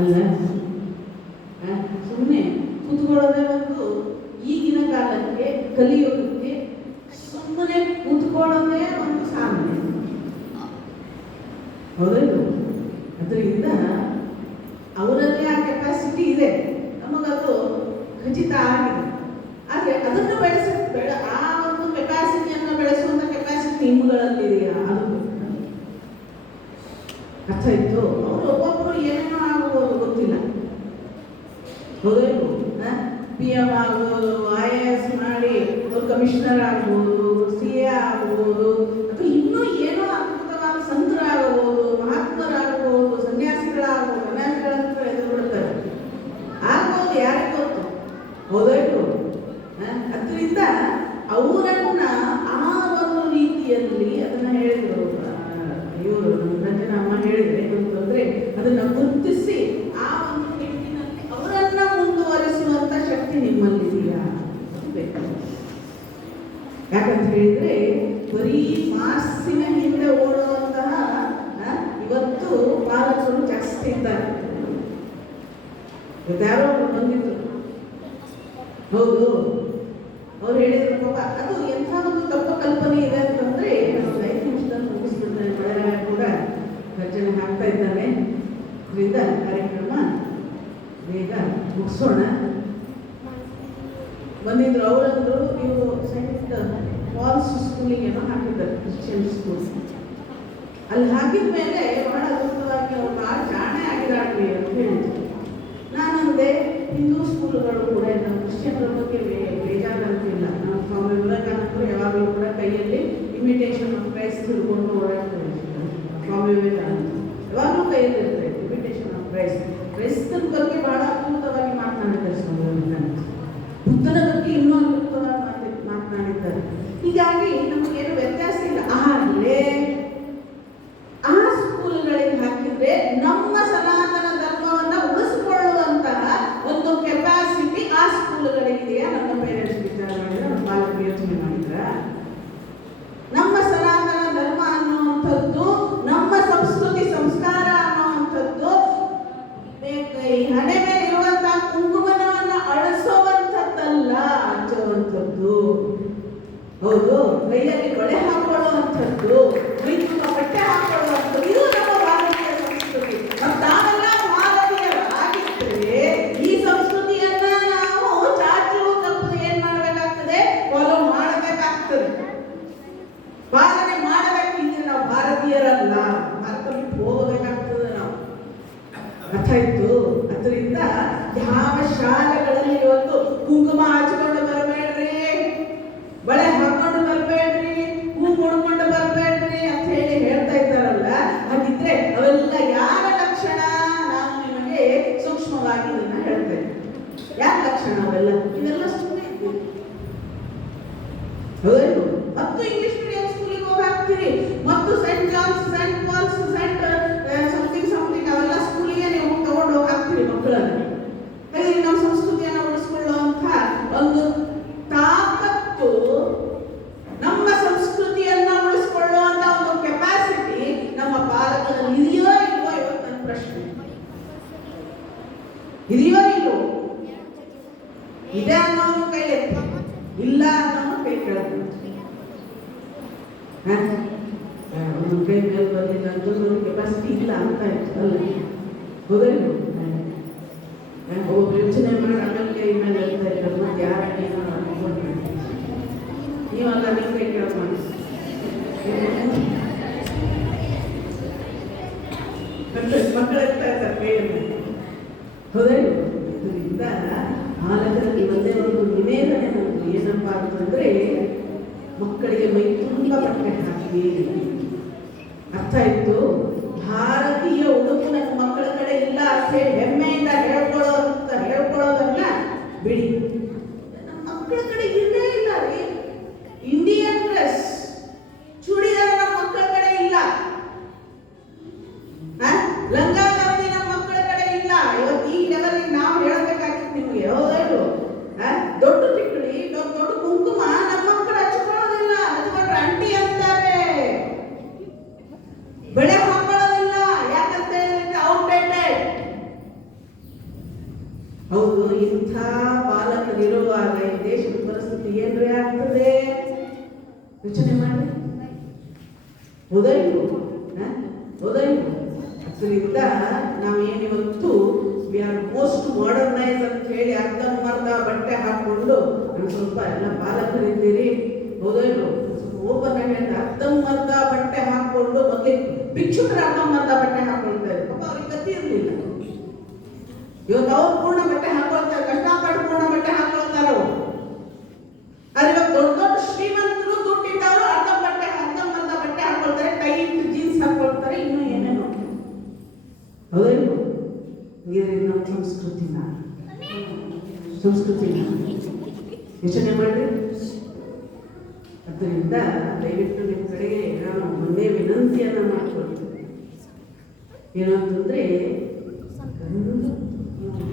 ಅಲ್ಲ. ಸುಮ್ಮನೆ ಕೂತ್ಕೊಳ್ಳೋದೇ ಒಂದು ಈಗಿನ ಕಾಲಕ್ಕೆ ಕಲಿಯೋದಕ್ಕೆ ಸುಮ್ಮನೆ ಕೂತ್ಕೊಳ್ಳೋದೇ ಒಂದು ಸಾಧನೆ, ಹೌದಲ್ವ? ಅದರಿಂದ ಅವರಲ್ಲಿ ಆ ಕೆಪಾಸಿಟಿ ಇದೆ, ನಮಗದು ಖಚಿತ ಆಗಿದೆ. ಆದರೆ ಅದನ್ನು ಆ ಒಂದು ಕೆಪಾಸಿಟಿಯನ್ನು ಬೆಳೆಸುವಂಥ ಕೆಪಾಸಿಟಿ ನಿಮ್ಮಗಳಲ್ಲಿದೆಯಾ? ಅದು ಅರ್ಥ ಇತ್ತು. ಅವರು ಒಬ್ಬೊಬ್ಬರು ಏನೇನೋ ಆಗ್ಬೋದು ಗೊತ್ತಿಲ್ಲ, ಹೌದಲ್ವ? PM ಆಗ್ಬೋದು, IAS ಮಾಡಿ ಅವರು ಕಮಿಷನರ್ ಆಗ್ಬೋದು, CA ಆಗ್ಬೋದು, ಅಥವಾ ಇನ್ನೂ ಏನೋ ಅದ್ಭುತವಾದ ಸಂತರಾಗಬಹುದು, ಮಹಾತ್ಮರಾಗಬಹುದು, ಸನ್ಯಾಸಿಗಳಾಗಬಹುದು. ಸನ್ಯಾಸಿಗಳಂತ ಎದುರು ಬಿಡ್ತಾರೆ, ಆಗ್ಬೋದು, ಯಾರಿಗೆ ಗೊತ್ತು, ಹೌದಲ್ವ? ಅದರಿಂದ ಅವರನ್ನ ಆ ಒಂದು ರೀತಿಯಲ್ಲಿ ಅದನ್ನ ಹೇಳಿದ್ರು ಇವರು ರಂಜನಾ ಅಮ್ಮ ಹೇಳಿದ್ರೆ ಅಂತಂದ್ರೆ ಅದನ್ನ ಗುರುತಿಸಿ ಆ ಒಂದು ನಿಟ್ಟಿನಲ್ಲಿ ಅವರನ್ನ ಮುಂದುವರಿಸುವಂತ ಶಕ್ತಿ ನಿಮ್ಮಲ್ಲಿದೆಯಾ ಬೇಕು. ಯಾಕಂತ ಹೇಳಿದ್ರೆ ಬರೀ ಮಾರ್ಕ್ಸಿನ ಹಿಂದೆ ಓಡುವಂತಹ ಇವತ್ತು ಪಾಲಕರು ಜಾಸ್ತಿ ಇದ್ದಾರೆ. ಯಾರೋ ಬಂದಿದ್ರು, ಹೌದು, ಅವ್ರು ಹೇಳಿದ್ರು ಪಾಪ ಅದು ಎಂಥ ಒಂದು ತಪ್ಪು ಕಲ್ಪನೆ ಇದೆ ಅಂತಂದ್ರೆ, ನಾನು 5 ನಿಮಿಷದಲ್ಲಿ ಮುಗಿಸ್ಬಿಡ್ತೇನೆ, ಒಳಗಡೆ ಕೂಡ ರಚನೆ ಹಾಕ್ತಾ ಇದ್ದಾನೆ. ಇದರಿಂದ ಕಾರ್ಯಕ್ರಮ ಬೇಗ ಮುಗಿಸೋಣ. ಬಂದಿದ್ರು ಅವರಂದ್ರು, ನೀವು ಸೆಂಟ್ ಫಾಲ್ಸ್ ಸ್ಕೂಲಿಗೆ ಏನೋ ಹಾಕಿದ್ದಾರೆ, ಕ್ರಿಶ್ಚಿಯನ್ ಸ್ಕೂಲ್. ಅಲ್ಲಿ ಹಾಕಿದ ಮೇಲೆ ಬಹಳ ಅದ್ಭುತವಾಗಿ ಅವ್ರು ಭಾಳ ಜಾಣೆ ಆಗಿದಾಡ್ರಿ ಅಂತ ಹೇಳಿದ್ರು. ನಾನಂದೆ, ಹಿಂದೂ ಸ್ಕೂಲ್ಗಳು ಕೂಡ ಇಲ್ಲ, ಕ್ರಿಶ್ಚಿಯನ್ರ ಬಗ್ಗೆ ಬೇಜಾರಂತಿಲ್ಲ. ನಾವು ಸ್ವಾಮಿ ವಿವೇಕಾನಂದರು ಯಾವಾಗಲೂ ಕೂಡ ಕೈಯಲ್ಲಿ ಇಮಿಟೇಷನ್ ಆಫ್ ಕ್ರೈಸ್ಟ್ ಹಿಡ್ಕೊಂಡು ಓಡಾಡ್ತಾರೆ. ಸ್ವಾಮಿ ವಿವೇಕಾನಂದ ಯಾವಾಗಲೂ ಕೈಯಲ್ಲಿ ಇರ್ತಾರೆ ಇಮಿಟೇಷನ್ ಆಫ್ ಕ್ರೈಸ್ಟ್. ಕ್ರೈಸ್ತನ ಬಗ್ಗೆ ಬಹಳ ಅದ್ಭುತವಾಗಿ ಮಾತನಾಡಿದ್ದಾರೆ ಸ್ವಾಮಿ ವಿವೇಕಾನಂದ. ಹೌದು, ಕೈಯಲ್ಲಿ ಬಳೆ ಹಾಕೊಳ್ಳುವಂಥದ್ದು, ಮೈ ತುಂಬ ಬಟ್ಟೆ ಹಾಕೊಳ್ಳುವಂಥದ್ದು, ಇದು ನಮ್ಮ ಭಾರತೀಯ ಸಂಸ್ಕೃತಿ. ಮತ್ತು ನಾವೆಲ್ಲ ಭಾರತೀಯರಾಗಿದ್ದರೆ ಈ ಸಂಸ್ಕೃತಿಯನ್ನ ನಾವು ಚಾಚು ತಪ್ಪದೆ ಏನ್ ಮಾಡಬೇಕಾಗ್ತದೆ? ಫಾಲೋ ಮಾಡಬೇಕಾಗ್ತದೆ, ಪಾಲನೆ ಮಾಡಬೇಕು. ಇಲ್ಲಿ ನಾವು ಭಾರತೀಯರಲ್ಲ, ಭಾರತ ಬಿಟ್ಟು ಹೋಗಬೇಕಾಗ್ತದೆ ನಾವು. ಅರ್ಥ ಆಯ್ತು? ಅದರಿಂದ ಯಾವ ಶಾಲೆಗಳಲ್ಲಿ ಇವತ್ತು ಕುಂಕುಮ ಹಚ್ಕೊಂಡು ಬರಬೇಡ್ರಿ, ಬಳೆ ಹಾಕೊಂಡು ಬರಬೇಡ್ರಿ, ಹೂ ಮುಡ್ಕೊಂಡು ಬರಬೇಡ್ರಿ ಅಂತ ಹೇಳ್ತಾ ಇದ್ದಾರಲ್ಲ, ಹಾಗಿದ್ರೆ ಅವೆಲ್ಲ ಯಾರ ಲಕ್ಷಣ? ನಾನು ನಿಮಗೆ ಸೂಕ್ಷ್ಮವಾಗಿ ಇದನ್ನ ಹೇಳ್ತೇನೆ. ಯಾರ ಲಕ್ಷಣ ಅವೆಲ್ಲ? ಇದೆಲ್ಲ ಸುಮ್ಮನೆ ಹೌದು. ಮತ್ತು ಇಂಗ್ಲಿಷ್ ಮೀಡಿಯಂ ಸ್ಕೂಲಿಗೆ ಹೋಗಿ ಹಾಕ್ತೀರಿ, ಮತ್ತು saint John's, saint Paul's, saint something ಅವೆಲ್ಲ ಸ್ಕೂಲಿಗೆ ನೀವು ತಗೊಂಡು ಹೋಗಿ ಹಾಕ್ತೀರಿ ಮಕ್ಕಳನ್ನು. ಹಾಗಾಗಿ ನಮ್ಮ ಸಂಸ್ಕೃತಿಯನ್ನು ಉಳಿಸ್ಕೊಳ್ಳುವಂಥ ಒಂದು ತಾಕತ್ತು, ನಮ್ಮ ಸಂಸ್ಕೃತಿಯನ್ನ ಉಳಿಸ್ಕೊಳ್ಳುವಂತ ಒಂದು ಕೆಪಾಸಿಟಿ ನಮ್ಮ ಪಾಲಕರಲ್ಲಿ ಇದೆಯೋ ಇಲ್ವೋ ಇವತ್ತು ನನ್ನ ಪ್ರಶ್ನೆ. ಇದೆಯೋ ಇಲ್ವೋ? ಇದೆ ಅನ್ನೋನು ಕೈ ಎತ್ತಿ, ಇಲ್ಲ ಅನ್ನೋನು ಕೈ ಕೆಳಗೆ. ಒಂದು ಕೈ ಮೇಲೆ ಬಂದಿಲ್ಲ ಅಂತ ಕೆಪಾಸಿಟಿ ಇಲ್ಲ ಅಂತ ಇತ್ತು ಅಲ್ಲ, ಹೌದಲ್ವ? ಒಬ್ಬರು ಯೋಚನೆ ಮಾಡಿ ಆಮೇಲೆ ಕೈ ಮೇಲೆ ಹೇಳ್ತಾ ಇದ್ದಾರೆ, ಮತ್ತೆ ಯಾರ ನೀವಲ್ಲ, ನೀವು ಕೈ ಕೆಳಗೆ ಮಾಡಿ. ಮಕ್ಕಳು ಇರ್ತಾ ಇರ್ತಾರೆ ಕೈಯಲ್ಲಿ, ಹೌದಲ್ವ? ಇದರಿಂದ ಪಾಲಕರಲ್ಲಿ ಒಂದೇ ಒಂದು ನಿವೇದನೆ ನಮ್ದು ಏನಪ್ಪಾ ಅಂತಂದ್ರೆ, ಮಕ್ಕಳಿಗೆ ಮೈ ತುಂಬ ಬಟ್ಟೆ ಹಾಕಿ. ಅರ್ಥ ಆಯ್ತು? ಭಾರತೀಯ ಉಡುಪು ನನ್ನ ಮಕ್ಕಳ ಕಡೆ ಇಲ್ಲ ಅಂತ ಹೇಳಿ ಹೆಮ್ಮೆಯಿಂದ ಹೇಳ್ಕೊಳ್ಳೋದನ್ನ ಬಿಡಿ. ನಮ್ಮ ಮಕ್ಕಳ ಕಡೆ ಇಲ್ಲೇ ಇಲ್ಲ ರೀ. ಇಂಡಿಯನ್ ಡ್ರೆಸ್, ಚೂಡಿದಾರ ನಮ್ಮ ಮಕ್ಕಳ ಕಡೆ ಇಲ್ಲ, ಲಂಗ ದಾವಣಿ ನಮ್ಮ ಮಕ್ಕಳ ಕಡೆ ಇಲ್ಲ. ಇವತ್ತು ಈ ಲೆವೆಲ್ ನಾವು ಹೇಳ್ಬೇಕಾಗಿತ್ತು ನಿಮ್ಗೆ, ಹೌದಲ್ವ? ದೊಡ್ಡ ಟಿಕ್ಕಳಿ, ದೊಡ್ಡ ಕುಂಕುಮ ನಮ್ಮ ಮಕ್ಕಳು ಹಚ್ಕೊಳ್ಳೋದಿಲ್ಲ, ಹಚ್ಕೊಂಡ್ರೆ ಅಂಟಿ ಅಂತಾರೆ. ಬೆಳೆ ಹಾಕೊಳ್ಳೋದಿಲ್ಲ, ಯಾಕಂತ ಹೇಳಿದ್ರೆ ಔಟ್ಡೇಟೆಡ್. ಹೌದು, ಇಂಥ ಪಾಲಕರಿರುವಾಗ ಈ ದೇಶದ ಪರಿಸ್ಥಿತಿ ಏನ್ರಿ ಆಗ್ತದೆ? ಯೋಚನೆ ಮಾಡಿ. ಹೌದಲ್ವ? ಹೌದಲ್ವ? ಅದರಿಂದ ನಾವೇನಿವತ್ತು ವಿ ಆರ್ ಮೋಸ್ಟ್ ಮಾಡರ್ನೈಸ್ ಅಂತ ಹೇಳಿ ಅರ್ಧಂಬರ್ಧ ಬಟ್ಟೆ ಹಾಕೊಂಡು, ನಾನು ಸ್ವಲ್ಪ ಎಲ್ಲ ಪಾಲಕರಿದ್ದೀರಿ, ಹೌದಲ್ವ? ಸ್ವಲ್ಪ ಓಪನ್ ಆಗಿ ಅರ್ಧಂಬರ್ಧ ಬಟ್ಟೆ ಹಾಕೊಂಡು, ಮೊದಲೇ ಭಿಕ್ಷುಕರ ಅರ್ಧಂಬರ್ಧ ಬಟ್ಟೆ ಹಾಕೊಳ್ತಾ ಇದ್ರು, ಪಾಪ ಅವ್ರಿಗೆ ಗತಿ ಇರಲಿಲ್ಲ. ಇವತ್ತು ಅವ್ರು ಪೂರ್ಣ ಬಟ್ಟೆ ಹಾಕೊಳ್ತಾರೆ, ಕಷ್ಟಪಟ್ಟು ಪೂರ್ಣ ಬಟ್ಟೆ ಹಾಕೊಳ್ತಾರ ಅವ್ರು. ಆದ್ರೆ ಇವಾಗ ದೊಡ್ಡ ದೊಡ್ಡ ಶ್ರೀಮಂತರು, ದುಡ್ಡಿದ್ದವರು ಅರ್ಧಂಬರ್ಧ ಬಟ್ಟೆ ಹಾಕೊಳ್ತಾರೆ, ಟೈಟ್ ಜೀನ್ಸ್ ಹಾಕೊಳ್ತಾರೆ, ಇನ್ನೂ ಏನೇನೋ. ಹೌದಲ್ವ? ಇದರಿಂದ ನಮ್ಮ ಸಂಸ್ಕೃತಿನ ಯೋಚನೆ ಮಾಡ್ರಿ. ಅದರಿಂದ ದಯವಿಟ್ಟು ನಿಮ್ಮ ಕಡೆಗೆ ನಾನು ಒಂದೇ ವಿನಂತಿಯನ್ನ ಮಾಡ್ಕೊಳ್ತೀನಿ. ಏನಂತಂದ್ರೆ,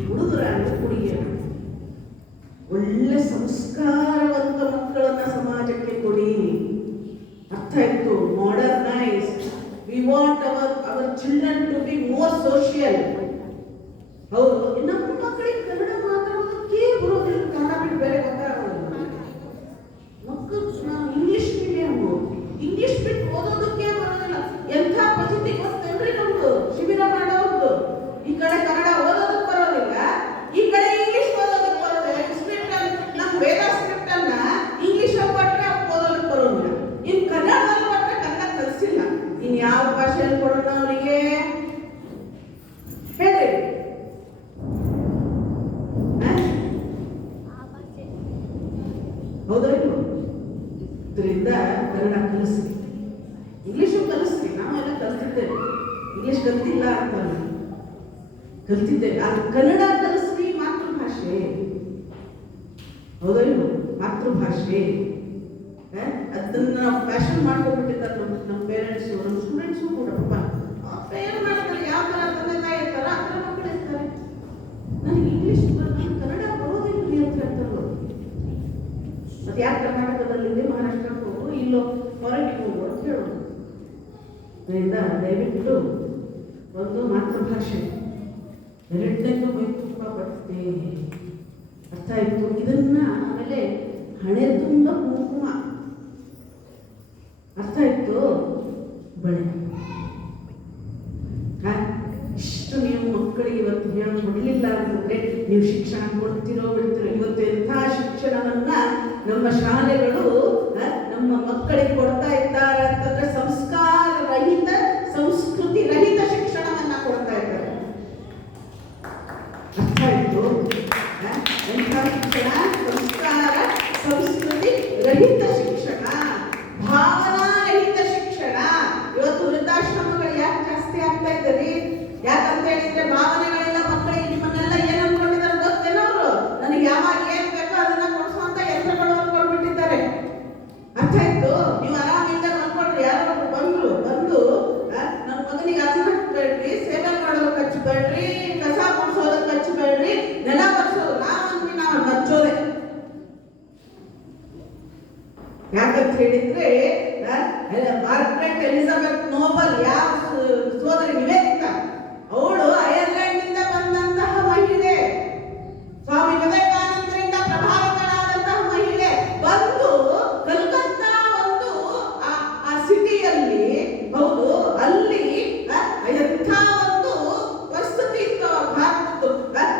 ಹುಡುಗರ ಹುಡುಗಿಯರು ಒಳ್ಳೆ ಸಂಸ್ಕಾರವಂತ ಮಕ್ಕಳನ್ನ ಸಮಾಜಕ್ಕೆ ಕೊಡಿ. ಅರ್ಥ ಆಯ್ತು? Modernise. We want our children to be more social. ಹೌದು, ನಮ್ಮ ಮಕ್ಕಳಿಗೆ ಕನ್ನಡ ಮಾತಾಡೋದಕ್ಕೆ ಬರೋದಿಲ್ಲ, ಕನ್ನಡ ಬಿಟ್ಟು ಬೇರೆ ಗೊತ್ತಾಗೋದಿಲ್ಲ. ಮಕ್ಕಳು ಇಂಗ್ಲಿಷ್ ಮೀಡಿಯಂ, ಇಂಗ್ಲಿಷ್ ಬಿಟ್ಟು ಓದೋದಕ್ಕೆ ಬರೋದಿಲ್ಲ. ಎಂಥ ಪರಿಸ್ಥಿತಿ ಗೊತ್ತೇನ್ರಿ ನಮ್ದು? ಶಿಬಿರ ಮಾಡೋದು ಈ ಕಡೆ ಕನ್ನಡ ಓದೋದಕ್ಕೆ ಬರೋದಿಲ್ಲ, ಈ ಕಡೆ ಇಂಗ್ಲಿಷ್ ಓದೋದಕ್ಕೆ ಬರೋದಿಲ್ಲ. ಸ್ಕ್ರಿಪ್ಟ್ ನಮ್ಮ ವೇದ ಸ್ಕ್ರಿಪ್ಟ್ ಅನ್ನ ಇಂಗ್ಲಿಷ್ ಅಲ್ಲಿ ಕೊಟ್ಟರೆ ಓದೋದಕ್ಕೆ ಬರೋದಿಲ್ಲ. ಇನ್ನು ಕನ್ನಡದಲ್ಲಿ ಕೊಟ್ಟರೆ ಕನ್ನಡ ಕಲಿಸಿಲ್ಲ, ಇನ್ನು ಯಾವ ಭಾಷೆಯಲ್ಲಿ ಕೊಡೋಣ ಅವರಿಗೆ ಹೇಳಿ? ಹೌದಲ್ವ? ಇದರಿಂದ ಕನ್ನಡ ಕಲಿಸ್ರಿ, ಇಂಗ್ಲಿಷು ಕಲಿಸ್ರಿ. ನಾವೆಲ್ಲ ಕಲಿತಿದ್ದೇವೆ, ಇಂಗ್ಲಿಷ್ ಕಲ್ತಿಲ್ಲ ಅಂತ ಕಲ್ತಿದ್ದೇವೆ. ಅದು ಕನ್ನಡ ಕಲಿಸ್ರಿ, ಮಾತೃಭಾಷೆ. ಹೌದಲ್ವ? ಮಾತೃಭಾಷೆ. ಅದನ್ನ ನಾವು ಫ್ಯಾಷನ್ ಮಾಡ್ಕೊಂಡ್ಬಿಟ್ಟಿದ್ದಾರೆ ನಮ್ಮ ಪೇರೆಂಟ್ಸು, ನಮ್ಮ ಸ್ಟೂಡೆಂಟ್ಸು ಕೂಡ. ಪಾಪ ಏನು ಮಾಡ್ತಾರೆ, ಯಾವ ಥರ ತಂದೆ ತಾಯಿ ಇರ್ತಾರ ಆ ಥರ ಮಕ್ಕಳು ಇರ್ತಾರೆ. ನನಗೆ ಇಂಗ್ಲಿಷ್ ಕನ್ನಡ ಬರೋದಿಲ್ಲ ಅಂತ ಹೇಳ್ತಾರೆ. ಮತ್ತೆ ಯಾಕೆ ಕರ್ನಾಟಕದಲ್ಲಿದೆ, ಮಹಾರಾಷ್ಟ್ರಕ್ಕೆ ಹೋಗು, ಇಲ್ಲೋ ಹೊರಗೆ ಹೋಗು ಅಂತ ಹೇಳೋದು. ಅದರಿಂದ ದಯವಿಟ್ಟು ಒಂದು ಮಾತೃಭಾಷೆ, ಎರಡನೇದು ಮೈ ತುಂಬ ಬಟ್ಟೆ. ಅರ್ಥ ಆಯ್ತು? ಇದನ್ನ ಆಮೇಲೆ ಹಣೆ ತುಂಬ ಕುಂಕುಮ ಅರ್ಥ ಆಯ್ತು? ಬಳೆ ಇಷ್ಟು ನೀವು ಮಕ್ಕಳಿಗೆ ಇವತ್ತು ಹೇಳಿಲ್ಲ ಅಂತಂದ್ರೆ ನೀವು ಶಿಕ್ಷಣ ಕೊಡ್ತಿರೋ ಬಿಡ್ತಿರೋ. ಇವತ್ತು ಎಂಥ ಶಿಕ್ಷಣವನ್ನ ನಮ್ಮ ಶಾಲೆಗಳು ನಮ್ಮ ಮಕ್ಕಳಿಗೆ ಕೊಡ್ತಾ ಇದ್ದಾರೆ ಅಂತಂದ್ರೆ ಸಂಸ್ಕಾರ ರಹಿತ, ಸಂಸ್ಕೃತಿ ರಹಿತ ಶಿಕ್ಷಣವನ್ನ ಕೊಡ್ತಾ ಇದ್ದಾರೆ. ಅರ್ಥ ಆಯ್ತು? ಎಂಥ ಶಿಕ್ಷಣ? ಸಂಸ್ಕಾರ ಸಂಸ್ಕೃತಿ ರಹಿತ ಶಿಕ್ಷಣ, ಭಾವನಾ ರಹಿತ ಶಿಕ್ಷಣ. ಇವತ್ತು ವೃದ್ಧಾಶ್ರಮಗಳು ಯಾಕೆ ಜಾಸ್ತಿ ಆಗ್ತಾ ಇದ್ದಾರೆ? ಯಾಕಂತ ಹೇಳಿದ್ರೆ ಭಾವನೆಗಳೆಲ್ಲ ಮಕ್ಕಳಿಗೆ. ನಿಮ್ಮನ್ನೆಲ್ಲ ಏನ್ ಅನ್ಕೊಂಡಿದ್ದಾರೆ ಗೊತ್ತೇನೋ? ಅವರು ನನಗೆ ಯಾವಾಗ ಏನ್ ಬೇಕೋ ಅದನ್ನ ಕೊಡಿಸುವಂತ ಯಂತ್ರಗಳು ಅನ್ಕೊಂಡ್ಬಿಟ್ಟಿದ್ದಾರೆ. ಅರ್ಥ ಆಯ್ತು? ನೀವು ಆರಾಮಿಂದ ಅನ್ಕೊಂಡ್ರಿ. ಯಾರೋ ಬಂದು ನನ್ನ ಮಗನಿಗೆ ಅದನ್ನ ಹಚ್ಚಬೇಡ್ರಿ, ಸೇವೆ ಮಾಡೋದು ಹಚ್ಚಬೇಡ್ರಿ, ಕಸ ಗುಡಿಸೋದಕ್ಕೆ ಹಚ್ಚಬೇಡ್ರಿ, ನೆಲ ಬರ್ಸೋದು ನಾವು ಹಚ್ಚೋದೆ. ಯಾಕಂತ ಹೇಳಿದ್ರೆ ಮಾರ್ಗ್ರೆಟ್ ಎಲಿಜಬೆತ್ ನೋಬಲ್, ಯಾವ ಸೋದರಿ ನಿವೇದಿತ, ಅವಳು ಐರ್ಲೆಂಡ್ನಿಂದ ಬಂದಂತಹ ಮಹಿಳೆ, ಸ್ವಾಮಿ ವಿವೇಕಾನಂದರಿಂದ ಪ್ರಭಾವಿತಳಾದಂತಹ ಮಹಿಳೆ. ಬಂದು ಕಲ್ಕತ್ತಾ ಒಂದು ಆ ಸಿಟಿಯಲ್ಲಿ, ಹೌದು, ಅಲ್ಲಿ ಎಂಥ ಒಂದು ಪರಿಸ್ಥಿತಿ ಇತ್ತು ಭಾರತದ್ದು.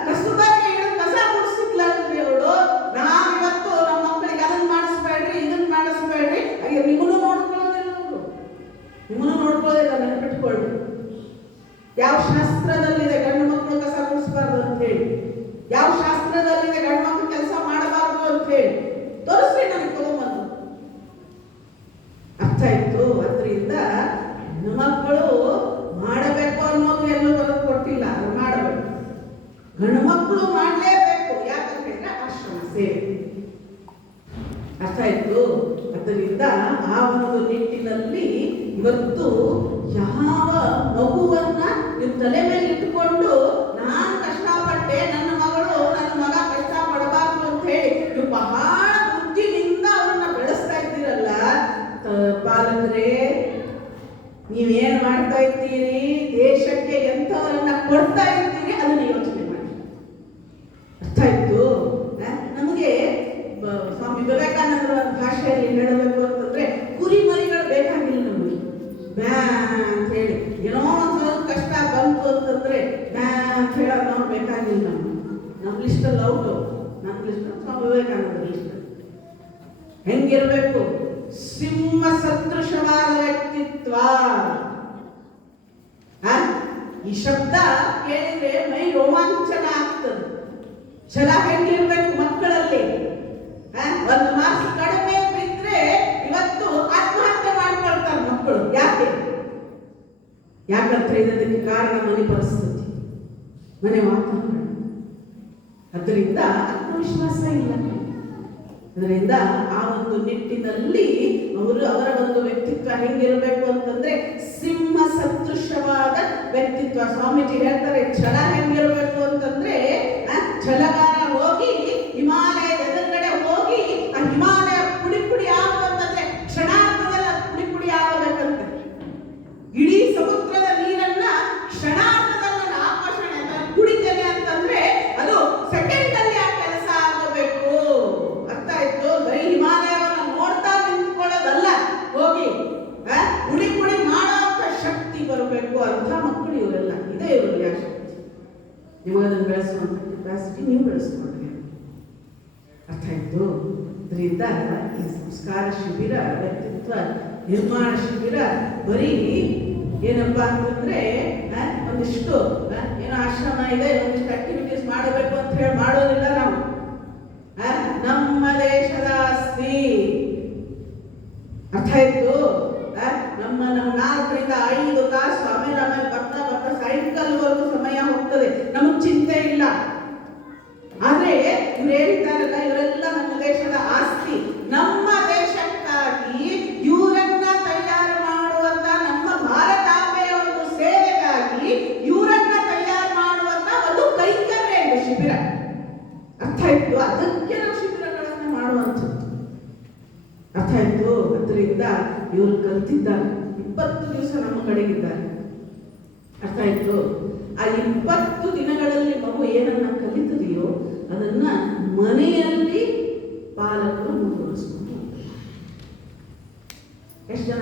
ಕಸ್ತೂರ್ಬಾಗೆ ಕಸ ಗುಡಿಸಿದ್ಲಲ್ರಿ ಅವಳು. ನಾವಿವತ್ತು ನಮ್ಮ ಮಕ್ಕಳಿಗೆ ಅದನ್ನ ಮಾಡಿಸ್ಬೇಡ್ರಿ, ಇದನ್ನ ಮಾಡಿಸ್ಬೇಡ್ರಿ, ನಿಮ್ಮನ್ನು ನೋಡ್ಕೊಳ್ಳೋದಿಲ್ಲ ಅವರು, ನಿಮ್ಮನ್ನು ನೋಡ್ಕೊಳ್ಳೋದಿಲ್ಲ. ನೆನಪಿಟ್ಕೊಳ್ಳಿ, ಯಾವ ಶಾಸ್ತ್ರದಲ್ಲಿದೆ ಗಂಡು ಮಕ್ಕಳು ಕಸ ಗುಡಿಸಬಾರ್ದು ಅಂತ ಹೇಳಿ? ಯಾವ ಶಾಸ್ತ್ರದಲ್ಲಿದೆ ಗಂಡು ಮಕ್ಕಳು ಕೆಲಸ ಮಾಡಬಾರ್ದು ಅಂತ ಹೇಳಿ? ತೋರಿಸ್ರಿ ನನಗೆ ತಗೊಂಬಂದು. ಅರ್ಥ ಆಯ್ತು? ಅದರಿಂದ ಹೆಣ್ಣು ಮಕ್ಕಳು ಮಾಡಬೇಕು ಅನ್ನೋದು ಎಲ್ಲೂ ಬರೋದು ಕೊಟ್ಟಿಲ್ಲ, ಅದು ಮಾಡಬೇಕು. ಗಂಡು ಮಕ್ಕಳು ಮಾಡಲೇಬೇಕು. ಯಾಕಂತ ಹೇಳಿದ್ರೆ ಆಶ್ರಮ ಸೇವೆ. ಅರ್ಥ ಆಯ್ತು? ಅದರಿಂದ ಆ ಒಂದು ನಿಟ್ಟಿನಲ್ಲಿ ಇವತ್ತು ಯಾವ ಮಗುವನ್ನ ನೀವು ತಲೆ ಮೇಲೆ ಇಟ್ಟುಕೊಂಡು ನಾನು ಕಷ್ಟಪಟ್ಟೆ, ನನ್ನ ಮಗಳು ನನ್ನ ಮಗ ಕಷ್ಟ ಪಡಬಾರ್ದು ಅಂತ ಹೇಳಿ ನೀವು ಬಹಳ ಬುದ್ಧಿನಿಂದ ಅವನ್ನ ಬೆಳೆಸ್ತಾ ಇದ್ದೀರಲ್ಲ ಪಾಲಕರೇ, ನೀವೇನ್ ಮಾಡ್ತಾ ಇದ್ದೀರಿ, ದೇಶಕ್ಕೆ ಎಂಥವರನ್ನ ಕೊಡ್ತಾ ಇದ್ದೀರಿ ಅದನ್ನ ಯೋಚನೆ ಮಾಡಿ. ಅರ್ಥ ಆಯ್ತು? ನಮಗೆ ಸ್ವಾಮಿ ವಿವೇಕಾನಂದರ ಭಾಷೆಯಲ್ಲಿ ಹೇಳಬೇಕು ಅಂತಂದ್ರೆ ಕುರಿ ಮರಿಗಳು ಬೇಕಾಗಿಲ್ಲ ನಮಗೆ. ಬ್ಯಾ ಅಂತ ಹೇಳಿ ಏನೋ ಒಂದು ಸ್ವಲ್ಪ ಕಷ್ಟ ಬಂತು ಅಂತಂದ್ರೆ ಬ್ಯಾ ಅಂತ ಹೇಳೋದು ನಾವು ಬೇಕಾಗಿಲ್ಲ. ನಮ್ಮ ಲಿಸ್ಟಲ್ಲಿ ಔಟು, ನಮ್ಮ ಲಿಸ್ಟ್ ಸ್ವಾಮಿ ವಿವೇಕಾನಂದ ಲಿಸ್ಟ್. ಹೆಂಗಿರ್ಬೇಕು? ಸಿಂಹ ಸದೃಶವಾದ ವ್ಯಕ್ತಿತ್ವ. ಈ ಶಬ್ದ ಕೇಳಿದ್ರೆ ಮೈ ರೋಮಾಂಚನ ಆಗ್ತದೆ. ಛಲ ಹೆಂಗಿರ್ಬೇಕು ಮಕ್ಕಳಲ್ಲಿ? ಒಂದು ಮಾರ್ಕ್ಸ್ ಕಡಿಮೆ ಬಿದ್ರೆ ಇವತ್ತು ಆತ್ಮಹತ್ಯೆ ಮಾಡ್ಕೊಳ್ತಾರೆ ಮಕ್ಕಳು. ಯಾಕಂತ ಇದಕ್ಕೆ ಕಾರಣ ಮನೆ ಪರಿಸ್ಥಿತಿ, ಮನೆ ವಾತಾವರಣ. ಅದರಿಂದ ಆತ್ಮವಿಶ್ವಾಸ ಇಲ್ಲ. ಅದರಿಂದ ಆ ಒಂದು ನಿಟ್ಟಿನಲ್ಲಿ ಅವರ ಒಂದು ವ್ಯಕ್ತಿತ್ವ ಹೆಂಗಿರಬೇಕು ಅಂತಂದ್ರೆ ಸಿಂಹ ಸದೃಶವಾದ ವ್ಯಕ್ತಿತ್ವ. ಸ್ವಾಮೀಜಿ ಹೇಳ್ತಾರೆ ಛಲ ಹೆಂಗಿರಬೇಕು ಅಂತಂದ್ರೆ ಛಲಗಾರ ಹೋಗಿ ಹಿಮಾಲಯದ ಎದುರುಗಡೆ ಹೋಗಿ ಆ ಹಿಮಾಲಯ ಪುಡಿ ಪುಡಿ ಆಗುವಂತಂದ್ರೆ ಕ್ಷಣಾರ್ಧದಲ್ಲ ಪುಡಿ ಪುಡಿ ಆಗಬೇಕಂತೆ. ಇಡೀ ಸಮುದ್ರದ ನೀರನ್ನ ಕ್ಷಣಾರ್ಧದಲ್ಲಿ ನಾನು ಆಕರ್ಷಣೆ ಕುಡಿತೇನೆ ಅಂತಂದ್ರೆ ಅದು ಸೆಕೆಂಡ್ ಅಲ್ಲಿ ಆ ಕೆಲಸ ಆಗಬೇಕು. ಅರ್ಥ ಆಯ್ತು? ಬರೀ ಹಿಮಾಲಯವನ್ನ ನೋಡ್ತಾ ನಿಂತ್ಕೊಳ್ಳೋದಲ್ಲ, ಹೋಗಿ ಪುಡಿ ಪುಡಿ ಮಾಡುವಂತ ಶಕ್ತಿ ಬರಬೇಕು. ಅಂತ ಮಕ್ಕಳು ಇವರೆಲ್ಲ ಇದೆ, ಇವರಿಗೆ ಆ ಶಕ್ತಿ. ನಿಮಗದನ್ನು ಬೆಳೆಸುವಂತ ಕೆಪಾಸಿಟಿ ನೀವು ಬೆಳೆಸ್ಕೊಂಡ್ರಿ. ಅರ್ಥ ಆಯ್ತು? ಇದರಿಂದ ಈ ಸಂಸ್ಕಾರ ಶಿಬಿರ, ವ್ಯಕ್ತಿತ್ವ ನಿರ್ಮಾಣ ಶಿಬಿರ ಬರೀ ಏನಪ್ಪಾ ಅಂತಂದ್ರೆ ಒಂದಿಷ್ಟು ಏನೋ ಆಶ್ರಮ ಇದೆ, ಒಂದಿಷ್ಟು ಆಕ್ಟಿವಿಟೀಸ್ ಮಾಡಬೇಕು ಅಂತ ಹೇಳಿ ಮಾಡೋದಿಲ್ಲ ನಾವು. ನಮ್ಮ ದೇಶದ ಆಸ್ತಿ. ಅರ್ಥ ಆಯ್ತು? ನಮ್ಮ 4ರಿಂದ 5 ತಾಸು ಆಮೇಲೆ ಬರ್ತಾ ಸಾಯಂಕಾಲವರೆಗೂ ಸಮಯ ಹೋಗ್ತದೆ, ನಮಗ್ ಚಿಂತೆ ಇಲ್ಲ. ಆದ್ರೆ ಇವ್ರು ಹೇಳಿದ್ದಾರಲ್ಲ, ಇವರೆಲ್ಲ ನಮ್ಮ ದೇಶದ ಆಸ್ತಿ. ನಮ್ಮ ದೇಶಕ್ಕಾಗಿ ಇವರನ್ನ ತಯಾರು ಮಾಡುವಂತ, ನಮ್ಮ ಭಾರತಾಂಬೆಯ ಒಂದು ಸೇವೆಗಾಗಿ ಇವರನ್ನ ತಯಾರು ಮಾಡುವಂತ ಒಂದು ಕೈಂಕರ್ಯ ಇದು ಶಿಬಿರ. ಅರ್ಥ ಆಯ್ತು? ಅದಕ್ಕೆ ನಾವು ಶಿಬಿರಗಳನ್ನ ಮಾಡುವಂಥದ್ದು. ಅರ್ಥ ಆಯ್ತು? ಅದರಿಂದ ಇವರು ಕಲ್ತಿದ್ದಾರೆ. 20 ದಿವಸ ನಮ್ಮ ಕಡೆಗಿದ್ದಾರೆ. ಅರ್ಥ ಆಯ್ತು? ಆ 20 ದಿನಗಳಲ್ಲಿ ಮಗು ಏನನ್ನ ಕಲಿತದೆಯೋ ಅದನ್ನ ಮನೆಯಲ್ಲಿ ಪಾಲಕರು ಮುಂದುವರಿಸ್ಕೊಂಡು ಎಷ್ಟು ಜನ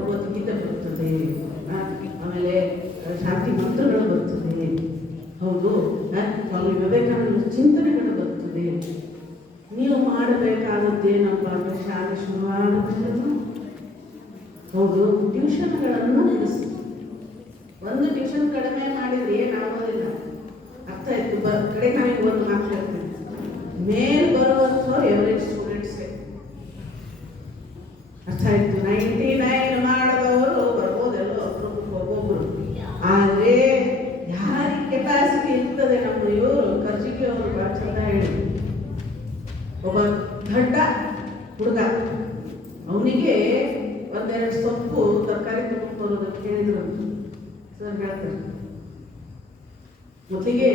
ಭಗವದ್ಗೀತೆ ಬರ್ತದೆ, ಆಮೇಲೆ ಶಾಂತಿ ಮಂತ್ರಗಳು ಬರ್ತದೆ, ಹೌದು, ಸ್ವಾಮಿ ವಿವೇಕಾನಂದ ಚಿಂತನೆಗಳು ಬರ್ತದೆ. ನೀವು ಮಾಡಬೇಕಾದದ್ದೇನಪ್ಪ ಅಂದರೆ ಶಾಲೆ ಶುರುವಾಗುತ್ತೇನು, ಹೌದು, ಟ್ಯೂಷನ್ಗಳನ್ನು ನಡೆಸಿ. ಒಂದು ಟ್ಯೂಷನ್ ಕಡಿಮೆ ಮಾಡಿದ್ರೆ ಏನಾಗೋದಿಲ್ಲ, ಅರ್ಥ ಆಯ್ತು. ಕಡೆ ನಾವೀಗ ಒಂದು ಮಾತು ಹೇಳ್ತೇನೆ, ಮೇಲ್ ಬರುವಂಥವ್ರು ಎವರೇಜ್ ಸ್ಟೂಡೆಂಟ್ಸೇ, ಅರ್ಥ ಆಯ್ತು. 99 ಮಾಡದವರು ಬರ್ಬೋದೆಲ್ಲೋ ಒಬ್ಬೊಬ್ರು, ಆದರೆ ಯಾರಿಗೆ ಕೆಪಾಸಿಟಿ ಇರ್ತದೆ, ನಮ್ಮ ಇವರು ಕರ್ಜಿಗೆ ಅವರು ಬಹಳ ಚಂದ ಹೇಳಿ, ಒಬ್ಬ ದೊಡ್ಡ ಹುಡುಗ, ಅವನಿಗೆ ಒಂದೆರಡು ಸೊಪ್ಪು ತರಕಾರಿ ತಗೊಂಡು ಹೇಳಿದ್ರು ಸರ್. ಹೇಳ್ತಾರೆ ಮೊದಲಿಗೆ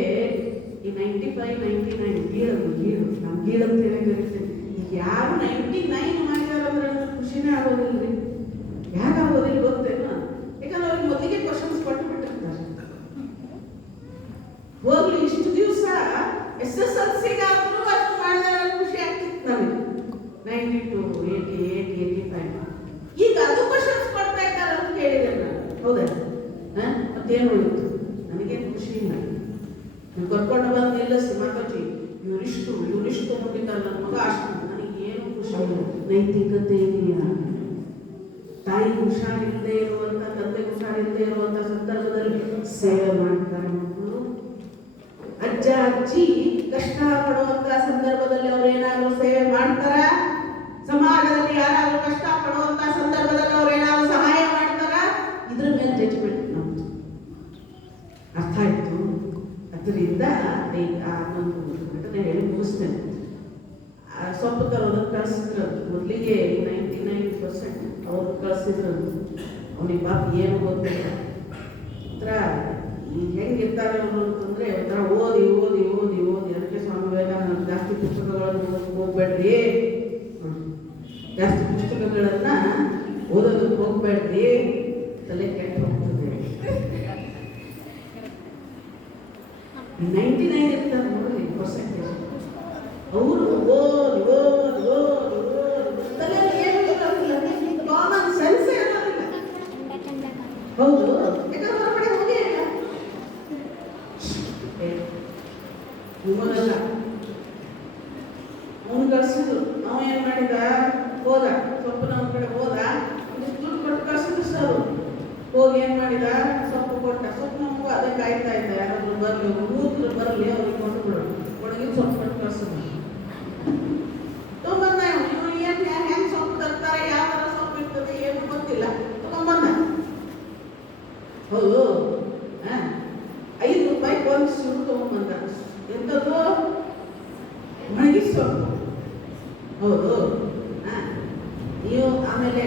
ಈ 95, 99 ಗೀಳು ನಾನು ಗೀಳು ಅಂತ ಹೇಳಿ ಕರಿತೇನೆ. ಈಗ ಯಾರು 99 ಮಾಡಿದಾರಂದ್ರೆ ಖುಷಿನೇ ಆಗೋದಿಲ್ಲ. ಯಾಕೆ ಆಗೋದಿಲ್ಲ ಗೊತ್ತೇನೋ, ಯಾಕಂದ್ರೆ ಅವ್ರಿಗೆ ಮೊದಲಿಗೆ ಕ್ವಶನ್ಸ್ ಕೊಟ್ಟು ಬಿಟ್ಟಿರ್ತಾರೆ. ಹೋಗ್ಲಿ ಇಷ್ಟು ದಿವಸ SSLCಗಾದ್ರೂ ಅಷ್ಟು ಮಾಡಿದಾರ ಖುಷಿ ಆಗ್ತಿತ್ತು ನಮಗೆ, 92, 88, 85. ಈಗ ಅದು ಕ್ವಶನ್ಸ್ ಕೊಡ್ತಾ ಇದ್ದಾರೆ ಅಂತ ಕೇಳಿದೆ ನಾನು, ಹೌದಾ? ಮತ್ತೇನು ಉಳಿತು? ನನಗೇನು ಖುಷಿ ಇಲ್ಲ. ನೀವು ಕರ್ಕೊಂಡು ಬಂದು ನಿಲ್ಲಿಸಿ ಮಾತಾಜಿ ಇವರಿಷ್ಟು ಮುಗಿತಾರೆ, ನನ್ನ ಮಗ ಅಷ್ಟು, ನನಗೇನು ಖುಷಿ ಇಲ್ಲ. ನೈತಿಕತೆ ಇದೆಯಾ? ತಾಯಿ ಹುಷಾರಿಲ್ಲದೆ ಇರುವಂತ, ತಂದೆ ಹುಷಾರಿಲ್ಲದೆ ಇರುವಂತ ಸಂದರ್ಭದಲ್ಲಿ ಸೇವೆ ಮಾಡ್ತಾರೆ ಮಕ್ಕಳು. ಅಜ್ಜ ಅಜ್ಜಿ ಕಷ್ಟ ಪಡುವಂತ ಸಂದರ್ಭದಲ್ಲಿ ಅವ್ರು ಏನಾದ್ರು ಸೇವೆ ಮಾಡ್ತಾರ? ಸಮಾಜದಲ್ಲಿ ಯಾರಾದ್ರೂ ಕಷ್ಟ ಪಡುವಂತ ಸಂದರ್ಭದಲ್ಲಿ ಅವ್ರು ಏನಾದ್ರು ಸಹಾಯ ಮಾಡ್ತಾರ? ಇದ್ರ ಮೇಲೆ ಜಡ್ಜ್ಮೆಂಟ್ ನಮ್ದು, ಅರ್ಥ ಆಯ್ತು. ಅದರಿಂದ ಒಂದು ಘಟನೆ ಹೇಳಿ ಮುಗಿಸ್ತೇನೆ. ಸ್ವಲ್ಪ ತರೋದಕ್ಕೆ ಕಳಿಸಿದ್ರು ಮೊದಲಿಗೆ 99% ಅವ್ರು ಕಳಿಸಿದ್ರು. ಅವನಿಗೆ ಪಾಪ ಏನು ಗೊತ್ತಿಲ್ಲ. ಒಂಥರ ಹೆಂಗಿರ್ತಾರೆ ಅವರು ಅಂತಂದ್ರೆ ಒಂಥರ ಓದಿ ಓದಿ ಓದಿ ಓದಿ. ಅದಕ್ಕೆ ಸ್ವಾಮಿ ವಿವೇಕಾನಂದ ಜಾಸ್ತಿ ಪುಸ್ತಕಗಳನ್ನು ಹೋಗ್ಬೇಡ್ರಿ, ಜಾಸ್ತಿ ಪುಸ್ತಕಗಳನ್ನ ಓದೋದಕ್ಕೆ ಹೋಗ್ಬೇಡ್ರಿ, ತಲೆ ಕೆಟ್ಟು ಹೋಗ್ತದೆ. 99 ಇರ್ತಾರೆ ನೋಡ್ರಿ ಪರ್ಸೆಂಟೇಜ್. ಅವರು ಓದಿ ಓದಿ ಓದಿ ಓದಿ ತಲೆಯಲ್ಲಿ ಏನು ಇರೋದಿಲ್ಲ, ಕಾಮನ್ ಸೆನ್ಸ್ ಇರೋದಿಲ್ಲ, ಹೌದು. ಯಾಕಂದ್ರೆ ಹೊರಗಡೆ ಹೋಗೇ ಇಲ್ಲ. ನಿಮಗಲ್ಲ, ಅವನು ಕಳ್ಸಿದ್ರು. ಅವ ಏನ್ ಮಾಡಿದ, ಹೋದ ಸ್ವಲ್ಪ ನಮ್ಮ ಕಡೆ ಹೋದ, ದುಡ್ಡು ಕೊಟ್ಟು ಕಳ್ಸಿದ್ರು ಸರ್. ಹೋಗಿ ಏನ್ ಮಾಡಿದ, ಸೊಪ್ಪು ಕೊಟ್ಟ. ಸೊಪ್ಪು ನಮಗೂ ಅದೇ ಕಾಯ್ತಾ ಇದ್ದ, ಯಾರಾದ್ರೂ ಬರ್ಲಿ, ಮೂತ್ರ ಬರ್ಲಿ ಅವ್ರಿಗೆ ಕೊಟ್ಟು ಬಿಡೋಣ. ಒಣಗಿ ಸೊಪ್ಪು ಕೊಟ್ಟು ಕಳ್ಸಿದ್ರು. ತಗೊಂಬಂದ ಇವನು. ಏನ್ ಹೆಂಗ್ ಸೊಪ್ಪು ತರ್ತಾರೆ, ಯಾವ ತರ ಸೊಪ್ಪು ಇರ್ತದೆ ಏನು ಗೊತ್ತಿಲ್ಲ, ತಗೊಂಬಂದ. ಹೌದು, ₹5 ಒಂದು ಸುರು ತಗೊಂಬಂದ. ಎಂಥದ್ದು? ಒಣಗಿ ಸೊಪ್ಪು, ಹೌದು. ನೀವು ಆಮೇಲೆ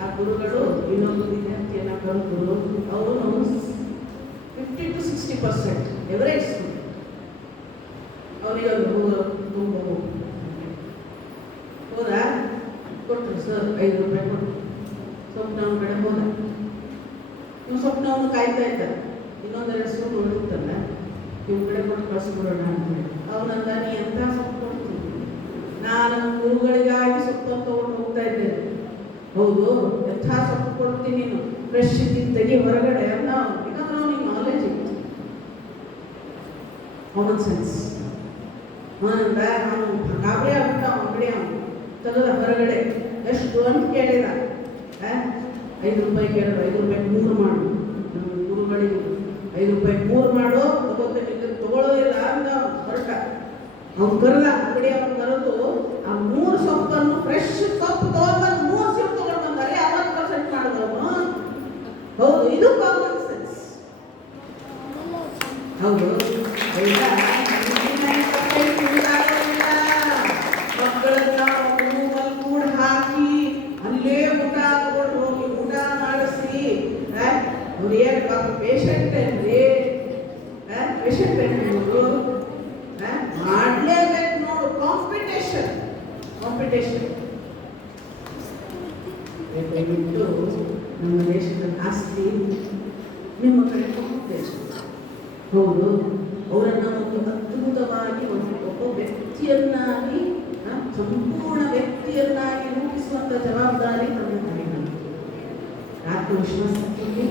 ಆ ಗುರುಗಳು ಇನ್ನೊಂದು ವಿದ್ಯಾರ್ಥಿಯನ್ನ ಕರೆದ್ರು. ಅವರು 50 to 60% ಎವರೇಜ್. ಅವರಿಗೆ ತುಂಬ ಹೋದ, ಕೊಟ್ಟರು ಸರ್ ₹5 ಕೊಟ್ಟರು. ಸ್ವಪ್ನವನ ಕಡೆ ಹೋದ. ನೀವು ಸ್ವಪ್ನವನ್ನು ಕಾಯ್ತಾ ಇದ್ದಾರೆ, ಇನ್ನೊಂದೆರಡು ಸೂರು ಉಳಿತಲ್ಲ, ಇವ್ ಕಡೆ ಕೊಟ್ಟು ಕಳಿಸ್ಬಿಡೋಣ ಅಂತೇಳಿ. ಅವನಂದ, ನೀ ಎಂಥ ಸೊಪ್ಪು ಕೊಡ್ತೀನಿ? ನಾನು ಗುರುಗಳಿಗಾಗಿ ಸೊಪ್ಪನ್ನು ತಗೊಂಡು ಹೋಗ್ತಾ ಇದ್ದೇನೆ. ಹೌದು, ಎಂಥ ಸೊಪ್ಪು ಕೊಡ್ತೀನಿ ನೀನು, ಫ್ರೆಶ್ ಇದ್ದಿದ್ದು ತೆಗಿ ಹೊರಗಡೆ ಅಂತ. ಯಾಕಂದ್ರೆ ಅವನಿಗೆ ನಾಲೆಜ್ ಇತ್ತು, ಕಾಮನ್ ಸೆನ್ಸ್. ಅವನಂದ, ನಾವು ಗಾಬರಿ ಆಗ್ಬಿಟ್ಟ. ಅಂಗಡಿ ಅವನು ತೆಗೆದ ಹೊರಗಡೆ. ಎಷ್ಟು ಅಂತ ಕೇಳಿದ, ₹5 ಕೇಳಿದ. ₹5 3 ಮಾಡು. ನಮ್ಮ ಗುರುಗಳಿಗೆ ₹5 3 ಮಾಡು, ತಗೋತೇನೆ, ತಗೊಳ್ಳೋದಿಲ್ಲ ಅಂತ ಹೊರಟ. ಅವ್ನು ಕರೆದ, ಅಂಗಡಿ ಅವನು ಕರೆದು ಆ 3 ಸೊಪ್ಪನ್ನು, ಫ್ರೆಶ್ ಸೊಪ್ಪು ತಗೊಂಡ್ಬಂದು 3 ಸೊಪ್ಪು ತಗೊಂಡು ಬಂದಾರೆ. 60% ಮಾಡಿದವನು. ಹೌದು, ಇದು ಕಾಮನ್ ಸೆನ್ಸ್, ಹೌದು. ಮಕ್ಕಳನ್ನ ರೂಮಲ್ಲಿ ಕೂಡ ಹಾಕಿ ಅಲ್ಲೇ ಊಟ ತಗೊಂಡು ಹೋಗಿ ಊಟ ಮಾಡಿಸಿ, ಅವ್ರು ಏನು ಪಾಪ ಪೇಷಂಟ್ ಏನ್ರಿ, ಪೇಷಂಟ್ ಏನ್ರು ಮಾಡಲೇಬೇಕು ನೋಡು. ಕಾಂಪಿಟೇಷನ್ ದಯವಿಟ್ಟು ನಮ್ಮ ದೇಶದ ಆಸ್ತಿ ನಿಮ್ಮ ಕಡೆ ಹೋಗ್ಬೇಕು. ಹೌದು, ಅವರನ್ನು ಒಂದು ಅದ್ಭುತವಾಗಿ ಒಬ್ಬ ವ್ಯಕ್ತಿಯನ್ನಾಗಿ, ಸಂಪೂರ್ಣ ವ್ಯಕ್ತಿಯನ್ನಾಗಿ ರೂಪಿಸುವಂಥ ಜವಾಬ್ದಾರಿ ನಮ್ಮ ಕಡೆ. ಆತ್ಮವಿಶ್ವಾಸಕ್ಕೆ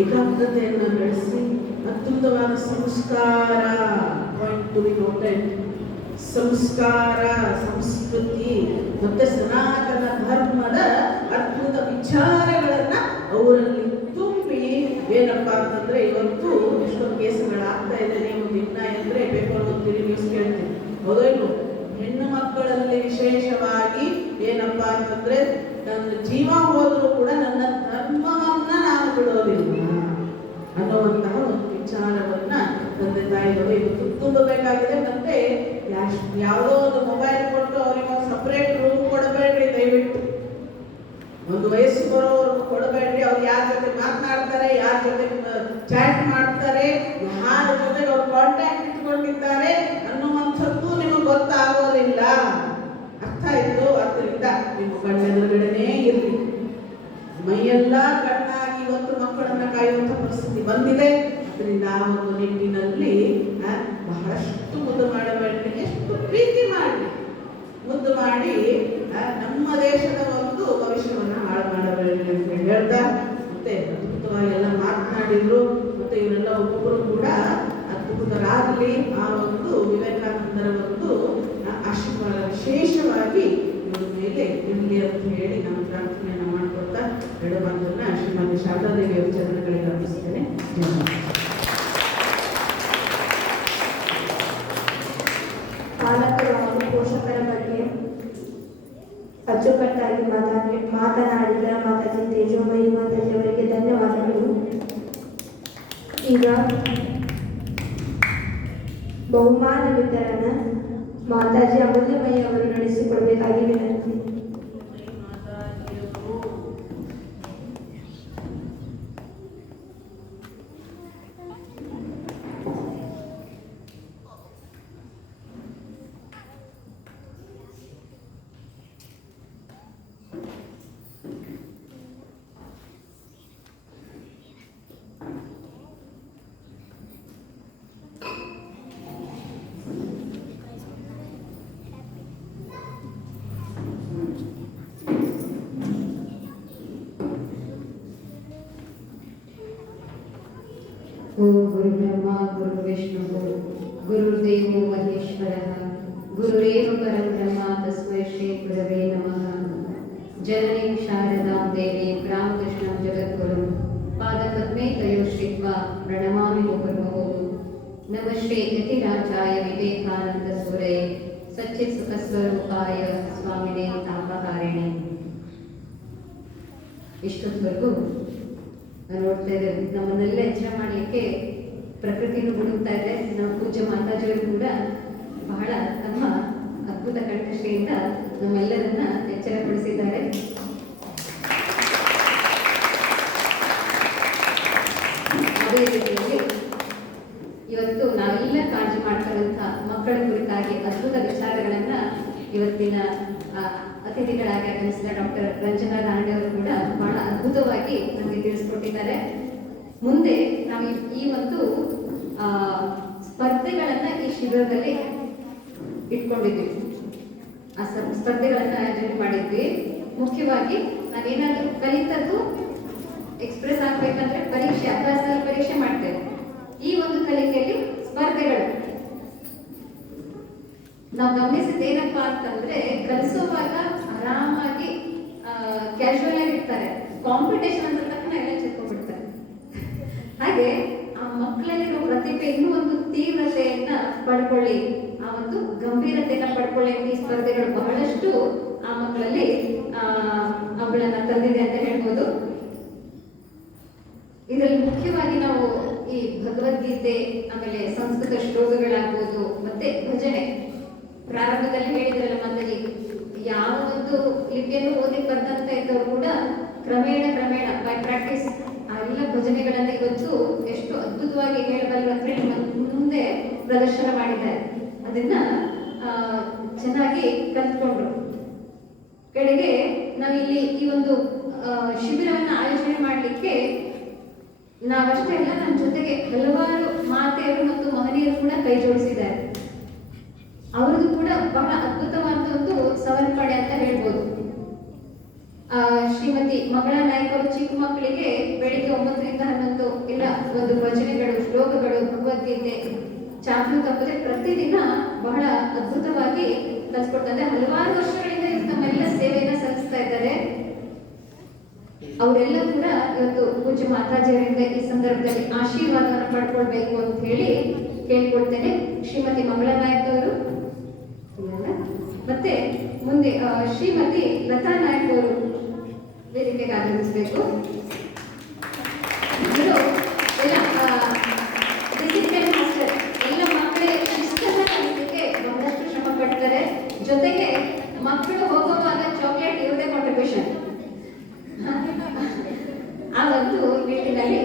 ಏಕಾಗ್ರತೆಯನ್ನು ಬೆಳೆಸಿ ಅದ್ಭುತವಾದ ಸಂಸ್ಕಾರ, ಪಾಯಿಂಟ್ ಟು ಬಿ ನೋಟೆಡ್, ಸಂಸ್ಕಾರ, ಸಂಸ್ಕೃತಿ ಮತ್ತೆ ಸನಾತನ ಧರ್ಮದ ಅದ್ಭುತ ವಿಚಾರಗಳನ್ನ ಅವರಲ್ಲಿ ತುಂಬಿ ಏನಪ್ಪಾ ಅಂತಂದ್ರೆ ಇವತ್ತು ಎಷ್ಟೊಂದು ಕೇಸುಗಳಾಗ್ತಾ ಇದೆ. ನೀವು ದಿನ ಅಂದ್ರೆ ಪೇಪರ್ ಓದ್ತೀರಿ, ನ್ಯೂಸ್ ಕೇಳ್ತೀರಿ, ಹೌದೋ ಇಲ್ವೋ? ಹೆಣ್ಣು ಮಕ್ಕಳಲ್ಲಿ ವಿಶೇಷವಾಗಿ ಏನಪ್ಪಾ ಅಂತಂದ್ರೆ ನನ್ನ ಜೀವ ಹೋದ್ರೂ ಕೂಡ ನನ್ನ ಧರ್ಮವನ್ನ ನಾನು ಬಿಡೋದಿಲ್ಲ ಅನ್ನುವಂತಹ ಒಂದು ವಿಚಾರವನ್ನ ತಂದೆ ತಾಯಿಗಳು ಇವತ್ತು ತುಂಬಬೇಕಾಗಿದೆ. ಮತ್ತೆ ಯಾವುದೋ ಒಂದು ಮೊಬೈಲ್ ಕೊಟ್ಟು ಅವರಿಗೆ ಒಂದು ಸಪರೇಟ್ ರೂಮ್ ಕೊಡಬೇಡ್ರಿ ದಯವಿಟ್ಟು. ಒಂದು ವಯಸ್ಸು ಬರೋವರೆಗೂ ಕೊಡಬೇಡ್ರಿ. ಅವ್ರು ಯಾರ ಜೊತೆ ಮಾತನಾಡ್ತಾರೆ, ಯಾರ ಜೊತೆ ಚಾಟ್ ಮಾಡ್ತಾರೆ, ಯಾರ ಜೊತೆಗೆ ಅವ್ರು ಕಾಂಟ್ಯಾಕ್ಟ್ ಇಟ್ಕೊಂಡಿದ್ದಾರೆ ಅನ್ನುವಂಥದ್ದು ನಿಮಗೆ ಗೊತ್ತಾಗೋದಿಲ್ಲ. ಅರ್ಥ ಆಯ್ತು? ಆದ್ದರಿಂದ ನಿಮ್ಮ ಕಣ್ಣೆದುರುಗಡೆನೇ ಇರಲಿ. ಮೈಯೆಲ್ಲ ಕಣ್ಣಾಗಿ ಇವತ್ತು ಮಕ್ಕಳನ್ನ ಕಾಯುವಂಥ ಪರಿಸ್ಥಿತಿ ಬಂದಿದೆ. ಅದರಿಂದ ಆ ಒಂದು ನಿಟ್ಟಿನಲ್ಲಿ ಬಹಳಷ್ಟು ಮುದ್ದು ಮಾಡಬೇಡಿ, ಎಷ್ಟು ಪ್ರೀತಿ ಮಾಡಿ ಮುದ್ದು ಮಾಡಿ ನಮ್ಮ ದೇಶದ ಒಂದು ಭವಿಷ್ಯವನ್ನು ಹಾಳು ಮಾಡಬೇಡಿ ಅಂತ ಹೇಳ್ತಾ, ಮತ್ತೆ ಅದ್ಭುತವಾಗಿ ಎಲ್ಲ ಮಾತನಾಡಿದ್ರು. ಮತ್ತೆ ಇವರೆಲ್ಲ ಒಬ್ಬೊಬ್ಬರು ಕೂಡ ಅದ್ಭುತರಾಗಲಿ. ಆ ಒಂದು ವಿವೇಕಾನಂದರ ಒಂದು ಆಶೀರ್ವಾದ ವಿಶೇಷವಾಗಿ ಇವರ ಮೇಲೆ ಇರಲಿ ಅಂತ ಹೇಳಿ ನಾನು ಪ್ರಾರ್ಥನೆಯನ್ನು ಮಾಡ್ಕೊಳ್ತಾ ಎರಡು ಮಾತನ್ನ ಶ್ರೀಮತಿ ಶಾರದಾದೇವಿಯವರ ಚರಣಗಳಿಗೆ ಅರ್ಪಿಸ್ತೇನೆ. ಪಾಲಕರು ಹಾಗೂ ಪೋಷಕರ ಬಗ್ಗೆ ಅಚ್ಚುಕಟ್ಟಾಗಿ ಮಾತನಾಡಿದ ಮಾತಾಜಿ ತೇಜೋಮಯಿ ಮಾತಾಜಿ ಅವರಿಗೆ ಧನ್ಯವಾದಗಳು. ಈಗ ಬಹುಮಾನ ವಿತರಣ ಮಾತಾಜಿ ಅಮೂಲ್ಯಮಯಿ ಅವರು ನಡೆಸಿಕೊಡಬೇಕಾಗಿ ವಿನಂತಿ. ಓಂ ಗುರು ಬ್ರಹ್ಮ ಗುರು ವಿಷ್ಣು ಗುರುರ್ದೇವೋ ಮಹೇಶ್ವರಃ ಗುರುರೇವ ಪರಂ ಬ್ರಹ್ಮ ತಸ್ಮೈ ಶ್ರೀ ಗುರವೇ ನಮಃ. ಜನನೀಂ ಶಾರದಾಂ ದೇವೀಂ ರಾಮಕೃಷ್ಣಂ ಜಗದ್ಗುರುಂ ಪಾದಪದ್ಮೇ ತಯೋ ಶ್ರೀತ್ವಾ ಪ್ರಣಮಾಮಿ ಮುಹುರ್ಮುಹುಃ. ನಮಃ ಶ್ರೀ ಯತಿರಾಜಾಯ ವಿವೇಕಾನಂದ ಸೂರಯೇ ಸಚ್ಚಿತ್ ಸುಖಸ್ವರೂಪಾಯ ಸ್ವಾಮಿನೇ ತಾಪಹಾರಿಣಿ. ಇಷ್ಟೊತ್ತವರೆಗೂ ನೋಡ್ತಾ ಇದ್ದೇವೆ, ನಮ್ಮನ್ನೆಲ್ಲ ಎಚ್ಚರ ಮಾಡಲಿಕ್ಕೆ ಪ್ರಕೃತಿನೂ ಹುಡುಕ್ತಾ ಇದೆ. ನಮ್ಮ ಪೂಜ್ಯ ಮಾತಾಜಿಯವರು ಕೂಡ ಬಹಳ ತಮ್ಮ ಅದ್ಭುತ ಕಂಠಶ್ರೀಯಿಂದ ನಮ್ಮೆಲ್ಲರನ್ನ ಎಚ್ಚರಗೊಳಿಸಿದ್ದಾರೆ. ಅದೇ ರೀತಿಯಲ್ಲಿ ಇವತ್ತು ನಾವೆಲ್ಲ ಕಾಳಜಿ ಮಾಡ್ತಾರಂತ ಮಕ್ಕಳ ಕುರಿತಾಗಿ ಅದ್ಭುತ ವಿಚಾರಗಳನ್ನ ಇವತ್ತಿನ ಅತಿಥಿಗಳಾಗಿ ಆಗಮಿಸಿದ ಡಾಕ್ಟರ್ ರಂಜನಾ ದಾಂಡೆ ಅವರು ಕೂಡ ಬಹಳ ಅದ್ಭುತವಾಗಿ ನಮಗೆ ತಿಳಿಸ್ಕೊಟ್ಟಿದ್ದಾರೆ. ಮುಂದೆ ನಾವು ಈ ಒಂದು ಸ್ಪರ್ಧೆಗಳನ್ನ ಈ ಶಿಬಿರದಲ್ಲಿ ಇಟ್ಕೊಂಡಿದ್ವಿ. ಆ ಸ್ಪರ್ಧೆಗಳನ್ನ ಆಯೋಜನೆ ಮಾಡಿದ್ವಿ. ಮುಖ್ಯವಾಗಿ ನಾವೇನಾದ್ರೂ ಕಲಿತದ್ದು ಎಕ್ಸ್ಪ್ರೆಸ್ ಆಗ್ಬೇಕಂದ್ರೆ ಪರೀಕ್ಷೆ, ಅಭ್ಯಾಸದಲ್ಲಿ ಪರೀಕ್ಷೆ ಮಾಡ್ತೇವೆ. ಈ ಒಂದು ಕಲಿಕೆಯಲ್ಲಿ ಸ್ಪರ್ಧೆಗಳು ನಾವು ಗಮನಿಸಿದ್ದೇನಪ್ಪಾ ಅಂತಂದ್ರೆ ಕಲಿಸುವಾಗ ಆರಾಮಾಗಿ ಕ್ಯಾಶುವಲ್ ಆಗಿ ಇರ್ತಾರೆ. ಕಾಂಪಿಟೇಷನ್ ಅಂತ ತಕ್ಷಣ ಎಲ್ಲ ಚಿತ್ಕೊಂಡ್ಬಿಡ್ತಾರೆ. ಹಾಗೆ ಆ ಮಕ್ಕಳಲ್ಲಿರೋ ಪ್ರತಿಭೆ ಇನ್ನೂ ಒಂದು ತೀವ್ರತೆಯನ್ನ ಪಡ್ಕೊಳ್ಳಿ, ಆ ಒಂದು ಗಂಭೀರತೆಯನ್ನ ಪಡ್ಕೊಳ್ಳಿ ಅಂತ ಈ ಸ್ಪರ್ಧೆಗಳು ಬಹಳಷ್ಟು ಆ ಮಕ್ಕಳಲ್ಲಿ ಅವುಗಳನ್ನ ತಂದಿದೆ ಅಂತ ಹೇಳ್ಬೋದು. ಇದರಲ್ಲಿ ಮುಖ್ಯವಾಗಿ ನಾವು ಈ ಭಗವದ್ಗೀತೆ, ಆಮೇಲೆ ಸಂಸ್ಕೃತ ಶ್ಲೋಕಗಳಾಗ್ಬೋದು, ಮತ್ತೆ ಭಜನೆ. ಪ್ರಾರಂಭದಲ್ಲಿ ಹೇಳಿದ್ರಲ್ಲ ಮಾತಾಜಿ, ಯಾವ ಒಂದು ಲಿಪಿಯನ್ನು ಓದಿ ಬರ್ದಂತ ಇದ್ದವರು ಕೂಡ ಕ್ರಮೇಣ ಬೈ ಪ್ರಾಕ್ಟೀಸ್ ಆ ಎಲ್ಲ ಭಜನೆಗಳನ್ನ ಇವತ್ತು ಎಷ್ಟು ಅದ್ಭುತವಾಗಿ ಹೇಳಬಲ್ಲ ಮುಂದೆ ಪ್ರದರ್ಶನ ಮಾಡಿದ್ದಾರೆ. ಅದನ್ನ ಚೆನ್ನಾಗಿ ಕಲ್ತ್ಕೊಂಡ್ರು. ಕಡೆಗೆ ನಾವಿಲ್ಲಿ ಈ ಒಂದು ಶಿಬಿರವನ್ನ ಆಯೋಜನೆ ಮಾಡಲಿಕ್ಕೆ ನಾವಷ್ಟೇ ಅಲ್ಲ, ನಮ್ಮ ಜೊತೆಗೆ ಹಲವಾರು ಮಾತೆಯರು ಮತ್ತು ಮಹನೀಯರು ಕೂಡ ಕೈ ಜೋಡಿಸಿದ್ದಾರೆ. ಅವರದು ಕೂಡ ಬಹಳ ಅದ್ಭುತವಾದ ಒಂದು ಸವರ್ಪಡೆ ಅಂತ ಹೇಳ್ಬೋದು. ಶ್ರೀಮತಿ ಮಂಗಳಾ ನಾಯ್ಕ ಅವರು ಚಿಕ್ಕ ಮಕ್ಕಳಿಗೆ ಬೆಳಿಗ್ಗೆ 9ರಿಂದ 11 ಎಲ್ಲ ಒಂದು ಭಜನೆಗಳು, ಶ್ಲೋಕಗಳು, ಭಗವದ್ಗೀತೆ, ಚಾಪಲು ತಪ್ಪದೆ ಪ್ರತಿದಿನ ಬಹಳ ಅದ್ಭುತವಾಗಿ ಕಲಿಸ್ಕೊಡ್ತಾರೆ. ಹಲವಾರು ವರ್ಷಗಳಿಂದ ಇವರು ತಮ್ಮೆಲ್ಲ ಸೇವೆಯನ್ನ ಸಲ್ಲಿಸ್ತಾ ಇದ್ದಾರೆ. ಅವರೆಲ್ಲ ಕೂಡ ಇವತ್ತು ಪೂಜ್ಯ ಮಾತಾಜಿಯವರಿಂದ ಈ ಸಂದರ್ಭದಲ್ಲಿ ಆಶೀರ್ವಾದವನ್ನು ಪಡ್ಕೊಳ್ಬೇಕು ಅಂತ ಹೇಳಿ ಕೇಳ್ಕೊಳ್ತೇನೆ. ಶ್ರೀಮತಿ ಮಂಗಳಾ ನಾಯಕ್ ಅವರು ಮತ್ತೆ ಮುಂದೆ ಶ್ರೀಮತಿ ಲತಾ ನಾಯಕ್ ಅವರು ವೇದಿಕೆಗೆ ಆಗಮಿಸಬೇಕು. ಇವರು ಎಲ್ಲ ಡಿಸಿಪ್ಲಿನ್ ಮಾಸ್ಟರ್, ಎಲ್ಲ ಮಕ್ಕಳಿಗೆ ಶಿಸ್ತನ್ನ ಕಲಿಸಲಿಕ್ಕೆ ಬಹಳಷ್ಟು ಶ್ರಮ ಪಡ್ತಾರೆ. ಜೊತೆಗೆ ಮಕ್ಕಳು ಹೋಗುವಾಗ ಚಾಕ್ಲೇಟ್ ಇರೋದೇ ಕಾಂಟ್ರಿಬ್ಯೂಷನ್. ಆ ಒಂದು ನಿಟ್ಟಿನಲ್ಲಿ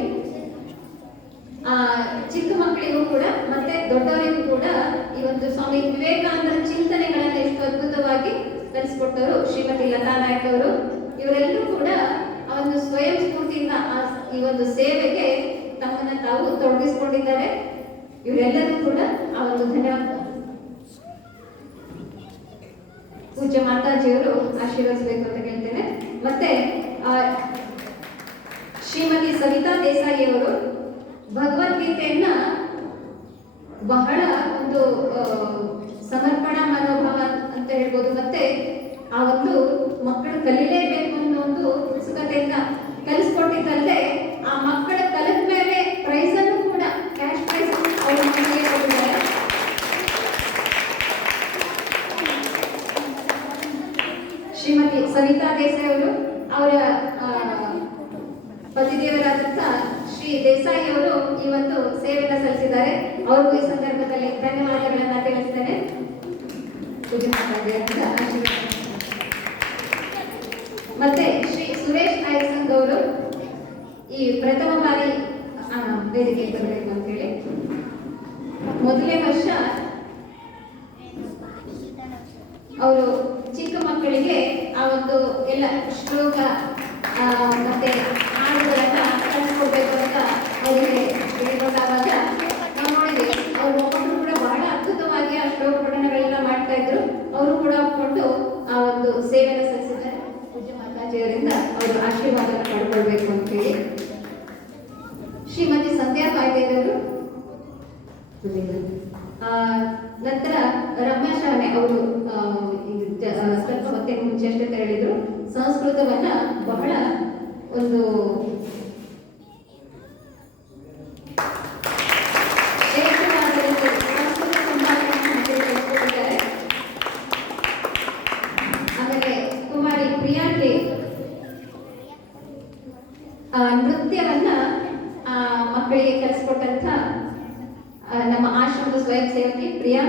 ಚಿಕ್ಕ ಮಕ್ಕಳಿಗೂ ಕೂಡ ಮತ್ತೆ ದೊಡ್ಡವರಿಗೂ ಕೂಡ ಈ ಒಂದು ಸ್ವಾಮಿ ವಿವೇಕಾನಂದರ ಚಿಂತನೆಗಳನ್ನ ಎಷ್ಟು ಅದ್ಭುತವಾಗಿ ಕಲಿಸ್ಕೊಟ್ಟವರು ಶ್ರೀಮತಿ ಲತಾ ನಾಯಕ್ ಅವರು. ಇವರೆಲ್ಲರೂ ಕೂಡ ಆ ಒಂದು ಸ್ವಯಂ ಸ್ಫೂರ್ತಿಯಿಂದ ಈ ಒಂದು ಸೇವೆಗೆ ತಮ್ಮನ್ನ ತಾವು ತೊಡಗಿಸಿಕೊಂಡಿದ್ದಾರೆ. ಇವರೆಲ್ಲರೂ ಕೂಡ ಆ ಒಂದು ಧನ್ಯವಾದ ಪೂಜ್ಯ ಮಾತಾಜಿಯವರು ಆಶೀರ್ವದಿಸಬೇಕು ಅಂತ ಕೇಳ್ತೇನೆ. ಮತ್ತೆ ಶ್ರೀಮತಿ ಸವಿತಾ ದೇಸಾಯಿ ಅವರು ಭಗವದ್ಗೀತೆಯನ್ನ ಬಹಳ ಒಂದು ಸಮರ್ಪಣಾ ಮನೋಭಾವ ಅಂತ ಹೇಳ್ಬೋದು. ಮತ್ತೆ ಆ ಒಂದು ಮಕ್ಕಳು ಕಲಿಲೇಬೇಕು ಅನ್ನೋ ಒಂದು ಉತ್ಸುಕತೆಯಿಂದ ಕಲಿಸ್ಕೊಟ್ಟಿದ್ದಲ್ಲದೆ ಆ ಮಕ್ಕಳ ಕಲಿತ ಮೇಲೆ ಪ್ರೈಸ್ ಅನ್ನು ಕೂಡ, ಕ್ಯಾಶ್ ಪ್ರೈಸ್ ಅವ್ರ ಮಕ್ಕಳಿಗೆ ಕೊಟ್ಟಿದ್ದಾರೆ. ಶ್ರೀಮತಿ ಸವಿತಾ ದೇಸಾಯಿ ಅವರು ಅವರ ಪತಿದೇವರಾದಂತ ಶ್ರೀ ದೇಸಾಯಿ ಅವರು ಈ ಒಂದು ಸೇವೆಯನ್ನು ಸಲ್ಲಿಸಿದ್ದಾರೆ. ಅವ್ರಿಗೂ ಈ ಸಂದರ್ಭದಲ್ಲಿ ಧನ್ಯವಾದಗಳನ್ನ ತಿಳಿಸ್ತೇನೆ. ಮತ್ತೆ ಶ್ರೀ ಸುರೇಶ್ ಐಸಂಗ್ ಅವರು ಈ ಪ್ರಥಮ ಬಾರಿ ವೇದಿಕೆಗೆ ಬರಬೇಕು ಅಂತ ಹೇಳಿ ಮೊದಲನೇ ವರ್ಷ ಅವರು ಚಿಕ್ಕ ಮಕ್ಕಳಿಗೆ ಆ ಒಂದು ಎಲ್ಲ ಶ್ಲೋಕ ಮತ್ತೆ ಹಾಡುಗಳನ್ನ ಕಲಿಸ್ಕೊಡ್ಬೇಕು ಅಂತ ಅವರಿಗೆ ಹೇಳಿಕೊಂಡಾಗ ನಾವು ನೋಡಿದ್ವಿ. ಅವ್ರ ಮಕ್ಕಳು ಕೂಡ ಬಹಳ ಅದ್ಭುತವಾಗಿ ಆ ಶ್ಲೋಕ ಪಠಣಗಳೆಲ್ಲ ಮಾಡ್ತಾ ಇದ್ರು. ಅವರು ಕೂಡ ಒಪ್ಕೊಂಡು ಆ ಒಂದು ಸೇವೆಯನ್ನು ಸಲ್ಲಿಸಿದ್ದಾರೆ. ಪೂಜ್ಯ ಮಾತಾಜಿಯವರಿಂದ ಅವರು ಆಶೀರ್ವಾದ ಪಡ್ಕೊಳ್ಬೇಕು ಅಂತ ಹೇಳಿ ಶ್ರೀಮತಿ ಸಂಧ್ಯಾ ಪಾಯ್ದೇವರು, ನಂತರ ರಮ್ಯಾ ಶಾನೆ ಅವರು ಸ್ವಲ್ಪ ಹೊತ್ತಿನ ಮುಂಚೆ ಅಷ್ಟೇ ಹೇಳಿದ್ರು. ಸಂಸ್ಕೃತವನ್ನ ಬಹಳ ಒಂದು ಆಮೇಲೆ ಕುಮಾರಿ ಪ್ರಿಯಾಂಕೆ ನೃತ್ಯವನ್ನ ಮಕ್ಕಳಿಗೆ ಕಲಿಸ್ಕೊಟ್ಟಂತ ನಮ್ಮ ಆಶ್ರಮದ ಸ್ವಯಂ ಸೇವಕಿ ಪ್ರಿಯಾ.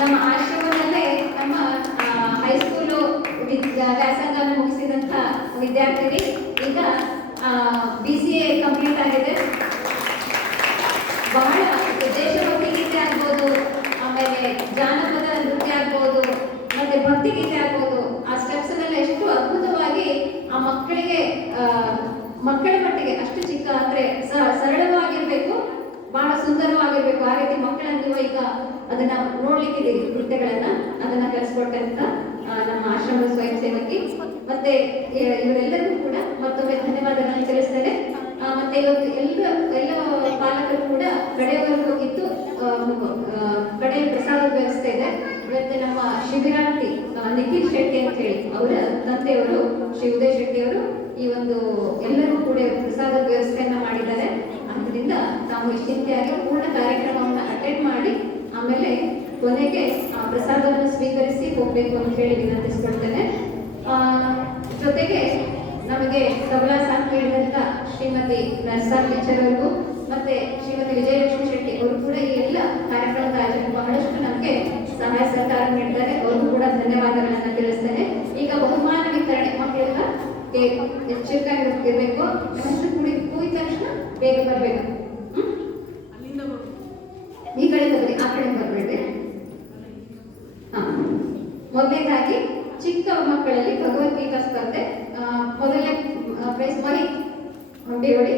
ನಮ್ಮ ಆಶ್ರಮದಲ್ಲೇ ನಮ್ಮ ಹೈಸ್ಕೂಲು ವ್ಯಾಸಂಗವನ್ನು ಮುಗಿಸಿದಂತ ವಿದ್ಯಾರ್ಥಿನಿ ಈಗ BCA ಕಂಪ್ಲೀಟ್ ಆಗಿದೆ. ಬಹಳ ದೇಶಭಕ್ತಿ ಗೀತೆ ಆಗ್ಬೋದು, ಆಮೇಲೆ ಜಾನಪದ ನೃತ್ಯ ಆಗ್ಬೋದು, ಮತ್ತೆ ಭಕ್ತಿ ಗೀತೆ ಆಗ್ಬೋದು. ಆ ಸ್ಟೆಪ್ಸ್ ಎಲ್ಲ ಎಷ್ಟು ಅದ್ಭುತವಾಗಿ ಆ ಮಕ್ಕಳಿಗೆ ಮಕ್ಕಳ ಮಟ್ಟಿಗೆ ಅಷ್ಟು ಚಿಕ್ಕ ಅಂದ್ರೆ ಸರಳವಾಗಿರ್ಬೇಕು, ಬಹಳ ಸುಂದರವಾಗಿರ್ಬೇಕು. ಆ ರೀತಿ ಮಕ್ಕಳನ್ನು ನೀವು ಈಗ ಅದನ್ನ ನೋಡ್ಲಿಕ್ಕಿದ್ದೀರಿ, ನೃತ್ಯಗಳನ್ನ ಅದನ್ನ ಕಲಿಸ್ಕೊಟ್ಟಂತ ನಮ್ಮ ಆಶ್ರಮದ ಸ್ವಯಂ ಸೇವಕಿ. ಮತ್ತೆ ಇವರೆಲ್ಲರಿಗೂ ಕೂಡ ಮತ್ತೊಮ್ಮೆ ಧನ್ಯವಾದಗಳನ್ನು ತಿಳಿಸ್ತೇನೆ. ಮತ್ತೆ ಇವತ್ತು ಎಲ್ಲ ಪಾಲಕರು ಕೂಡ ಕಡೆಯವರೆಗೂ ಇದ್ದು ಕಡೆ ಪ್ರಸಾದ ವ್ಯವಸ್ಥೆ ಇದೆ. ಇವತ್ತು ನಮ್ಮ ಶಿಬಿರಾರ್ಥಿ ನಿಖಿಲ್ ಶೆಟ್ಟಿ ಅಂತ ಹೇಳಿ ಅವರ ತಂದೆಯವರು ಶ್ರೀ ಉದಯ್ ಶೆಟ್ಟಿ ಅವರು ಈ ಒಂದು ಎಲ್ಲರೂ ಕೂಡ ಪ್ರಸಾದ ವ್ಯವಸ್ಥೆಯನ್ನ ಮಾಡಿದ್ದಾರೆ. ಆದ್ದರಿಂದ ನಾವು ನಿಶ್ಚಿಂತೆಯಾಗಿ ಪೂರ್ಣ ಕಾರ್ಯಕ್ರಮವನ್ನು ಅಟೆಂಡ್ ಮಾಡಿ ಆಮೇಲೆ ಕೊನೆಗೆ ಪ್ರಸಾದವನ್ನು ಸ್ವೀಕರಿಸಿ ಹೋಗ್ಬೇಕು ಅಂತ ಹೇಳಿ ವಿನಂತಿಸ್ಕೊಳ್ತೇನೆ. ಜೊತೆಗೆ ನಮಗೆ ತಬಲಾ ಸಾಥ್ ನೀಡಿದಂತ ಶ್ರೀಮತಿ ನರ್ಸಾರ್ ಪಿಕ್ಚರ್ ಅವ್ರಿಗೂ ಮತ್ತೆ ಶ್ರೀಮತಿ ವಿಜಯಲಕ್ಷ್ಮಿ ಶೆಟ್ಟಿ ಅವರು ಕೂಡ ಈ ಎಲ್ಲ ಕಾರ್ಯಕ್ರಮದ ಆಯೋಜನೆ ಬಹಳಷ್ಟು ನಮಗೆ ಸಹಾಯ ಸಹಕಾರ ನೀಡಿದ್ದಾರೆ. ಅವ್ರಿಗೂ ಕೂಡ ಧನ್ಯವಾದಗಳನ್ನ ತಿಳಿಸ್ತೇನೆ. ಈಗ ಬಹುಮಾನ ವಿತರಣೆ ಮಕ್ಕಳೆಲ್ಲ ಎಚ್ಚರಿಕೆಯಾಗಿರ್ಬೇಕು. ಹೆಸರು ಕೂಡಿದ ತಕ್ಷಣ ಬೇಗ ಬರಬೇಕು. ಈ ಕಡೆ ಬರಲಿ, ಆ ಕಡೆ ಬರಬೇಡಿ. ಮೊದಲನೇದಾಗಿ ಚಿಕ್ಕ ಮಕ್ಕಳಲ್ಲಿ ಭಗವದ್ಗೀತಾ ಸ್ಪರ್ಧೆ. ಮೊದಲನೇ ಪ್ರೈಸ್ ಮನಿ ಹೊಂಡಿ ಹೊಡಿ.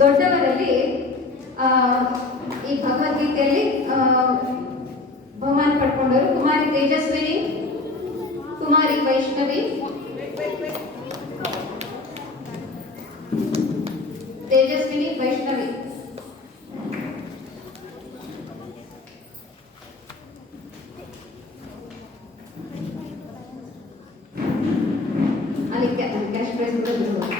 ದೊಡ್ಡವರಲ್ಲಿ ಈ ಭಗವದ್ಗೀತೆಯಲ್ಲಿ ಬಹುಮಾನ ಪಡ್ಕೊಂಡವರು ಕುಮಾರಿ ತೇಜಸ್ವಿನಿ, ಕುಮಾರಿ ವೈಷ್ಣವಿ, ತೇಜಸ್ವಿನಿ ವೈಷ್ಣವಿ. ಅಲ್ಲಿ ಕ್ಯಾಶ್ ಪ್ರೈಸ್ ಕೂಡ ಬಿಡ್ಬೋದು.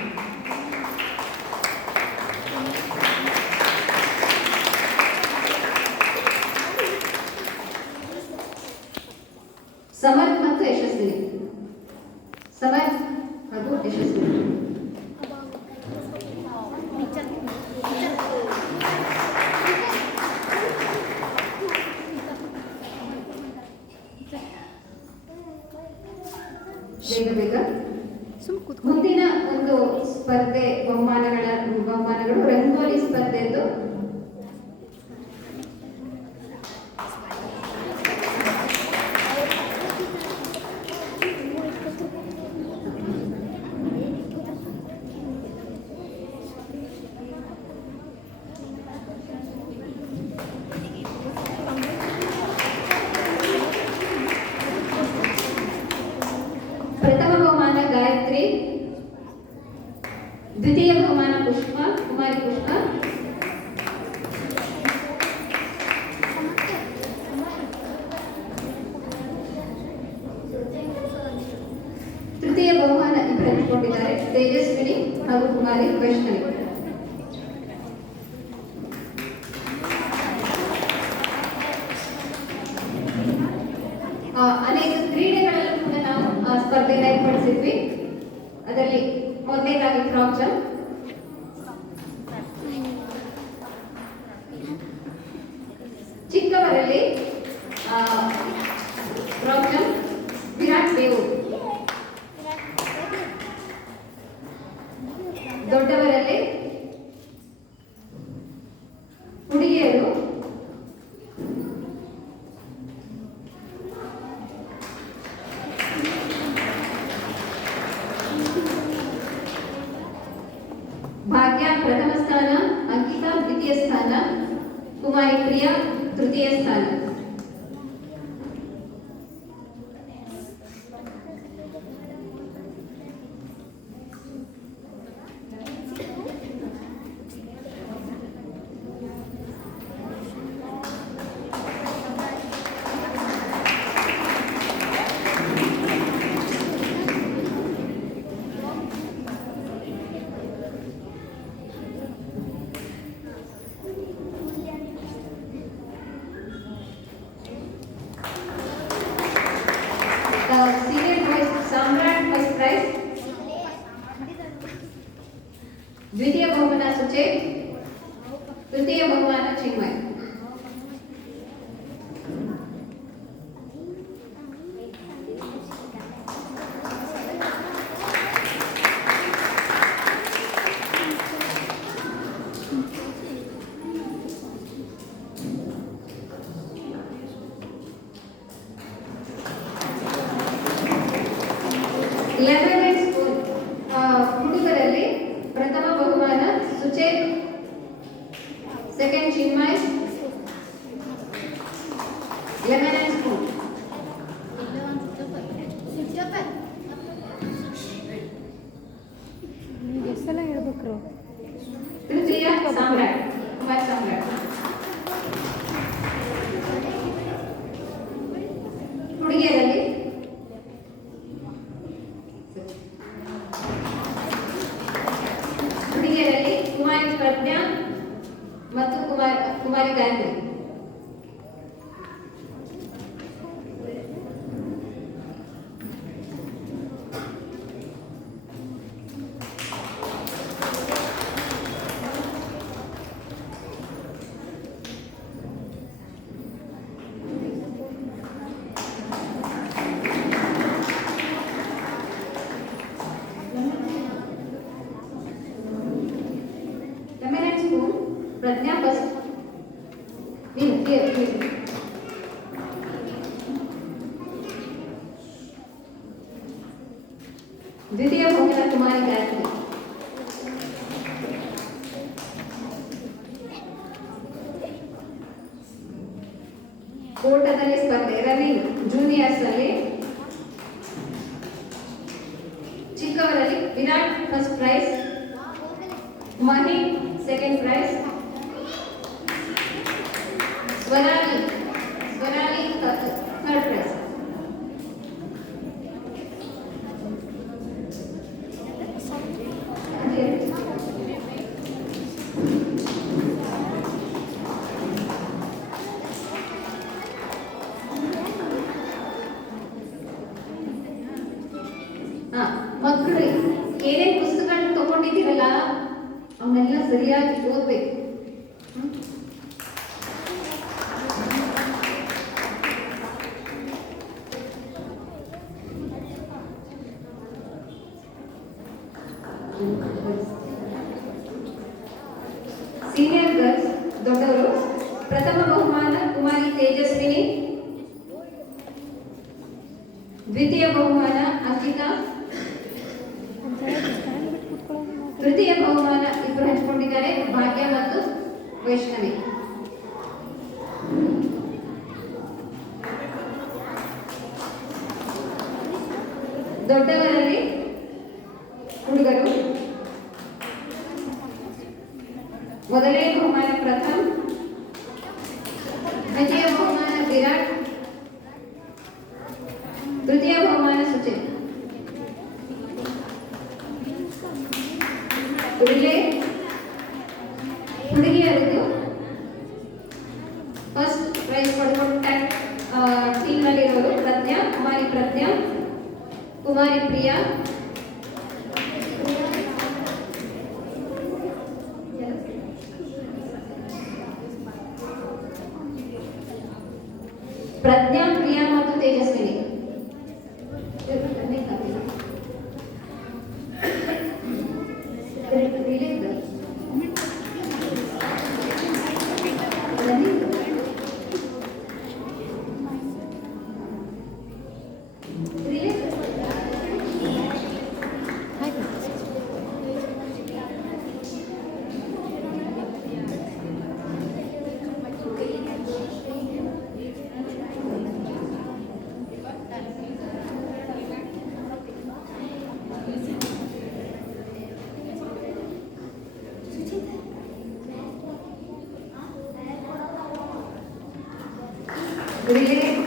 ಸಮರ್ಥ್ ಮತ್ತು ಯಶಸ್ವಿನಿ, ಸಮರ್ಥ್ ಹಾಗೂ ಯಶಸ್ವಿನಿ. ಬೇಗ ಬೇಗ ಮುಂದಿನ ಒಂದು ಸ್ಪರ್ಧೆ ಬಹುಮಾನಗಳು ರಂಗೋಲಿ ಸ್ಪರ್ಧೆದ್ದು. ಪ್ರಥಮ ಬಹುಮಾನ ಗಾಯತ್ರಿ, ದ್ವಿತೀಯ ಬಹುಮಾನ ಪುಷ್ಪ, ಕುಮಾರಿ ಪುಷ್ಪ, ತೃತೀಯ ಬಹುಮಾನ ಇಬ್ಬರು ಹಂಚಿಕೊಂಡಿದ್ದಾರೆ, ತೇಜಸ್ವಿನಿ ಹಾಗೂ ಕುಮಾರಿ ವೈಷ್ಣವಿ. ಅನೇಕ ಕ್ರೀಡೆಗಳಲ್ಲೂ ಕೂಡ ನಾವು ಸ್ಪರ್ಧೆಯನ್ನು ಏರ್ಪಡಿಸಿದ್ವಿ. ಅದರಲ್ಲಿ ಮೊದಲನೇದಾಗಿ ಫ್ರಾಕ್ ಜಂಪ್, ಚಿಕ್ಕವರಲ್ಲಿ ಫ್ರಾಕ್ ಜಂಪ್ ವಿರಾಟ್ ಬೇವು, ದೊಡ್ಡವರಲ್ಲಿ ಹುಡುಗಿಯರು ಭಾಗ್ಯ ಪ್ರಥಮ ಸ್ಥಾನ, ಅಂಕಿತಾ ದ್ವಿತೀಯ ಸ್ಥಾನ, ಕುಮಾರಿ ಪ್ರಿಯಾ ತೃತೀಯ ಸ್ಥಾನ. Senior boys ಸಾಮ್ರಾಟ್ ಫಸ್ಟ್ ಪ್ರೈಸ್, ದ್ವಿತೀಯ ಬಹುಮಾನ ಸುಚೇತ್, ತೃತೀಯ ಬಹುಮಾನ ಚಿನ್ಮಯ್. ಲೆಮನೇಡ್ ಸ್ಪೂನ್ ಹುಡುಗರಲ್ಲಿ ಪ್ರಥಮ ಬಹುಮಾನ Suchet, second Chinmay. Lemonade spoon. ಎಷ್ಟೆಲ್ಲ ಹೇಳ್ಬೇಕ್ರು? ತೃತೀಯ ಸಾಮ್ರಾಟ್, ಕುಮಾರ್ ಸಾಮ್ರಾಟ್. ಹುಡುಗಿಯರಲ್ಲಿ ಕುಮಾರಿ ಪ್ರಜ್ಞಾ ಮತ್ತು ಕುಮಾರಿ ಗಾಯತ್ರಿ. प्रज्ञा बस द्वितीय ಬಹುಮಾನ ಕುಮಾರಿ ಗಾಯತ್ರಿ. ಓಟದಲ್ಲಿ ಸ್ಪರ್ಧೆ ರನ್ನಿಂಗ್ ಜೂನಿಯರ್ಸ್ ಅಲ್ಲಿ ಚಿಕ್ಕವರಲ್ಲಿ ವಿರಾಟ್ ಫಸ್ಟ್ ಪ್ರೈಸ್, ಮಹಿ ಸೆಕೆಂಡ್ ಪ್ರೈಸ್, ಸ್ವರಾಲಿ ಥರ್ಡ್ ಪ್ರೈಸ್. ಮಕ್ಕಳು ಏನೇನು ಪುಸ್ತಕಗಳನ್ನ ತಗೊಂಡಿದ್ದೀರಲ್ಲ ಅವನ್ನೆಲ್ಲ ಸರಿಯಾಗಿ ಓದ್ಬೇಕು. ಸೀನಿಯರ್ ಗರ್ಲ್ಸ್ ದೊಡ್ಡವರು ಪ್ರಥಮ ಬಹುಮಾನ ಕುಮಾರಿ ತೇಜಸ್ವಿನಿ, ದ್ವಿತೀಯ ಬಹುಮಾನ ಅಂಕಿತಾ, ತೃತೀಯ ಬಹುಮಾನ ಇಬ್ಬರು ಹಂಚಿಕೊಂಡಿದ್ದಾರೆ ಭಾಗ್ಯ ಮತ್ತು ವೈಷ್ಣವಿ. ದೊಡ್ಡವರಲ್ಲಿ ಹುಡುಗರು ಮೊದಲನೇ ಬಹುಮಾನ ಪ್ರಥಮ್, ದ್ವಿತೀಯ ಬಹುಮಾನ ವಿರಾಟ್, ತೃತೀಯ ಬಹುಮಾನ ಸುಚಿತ್. ರಿಲೇ ಹುಡುಗಿಯರದು ಫಸ್ಟ್ ಪ್ರೈಸ್ ಪಡ್ಕೊಂಡ ಟೀಮ್ ನಲ್ಲಿರೋರು ಪ್ರಜ್ಞಾ, ಕುಮಾರಿ ಪ್ರಿಯಾ, ಪ್ರಜ್ಞಾ, ಪ್ರಿಯಾ ಮತ್ತು ತೇಜಸ್ವಿನಿ.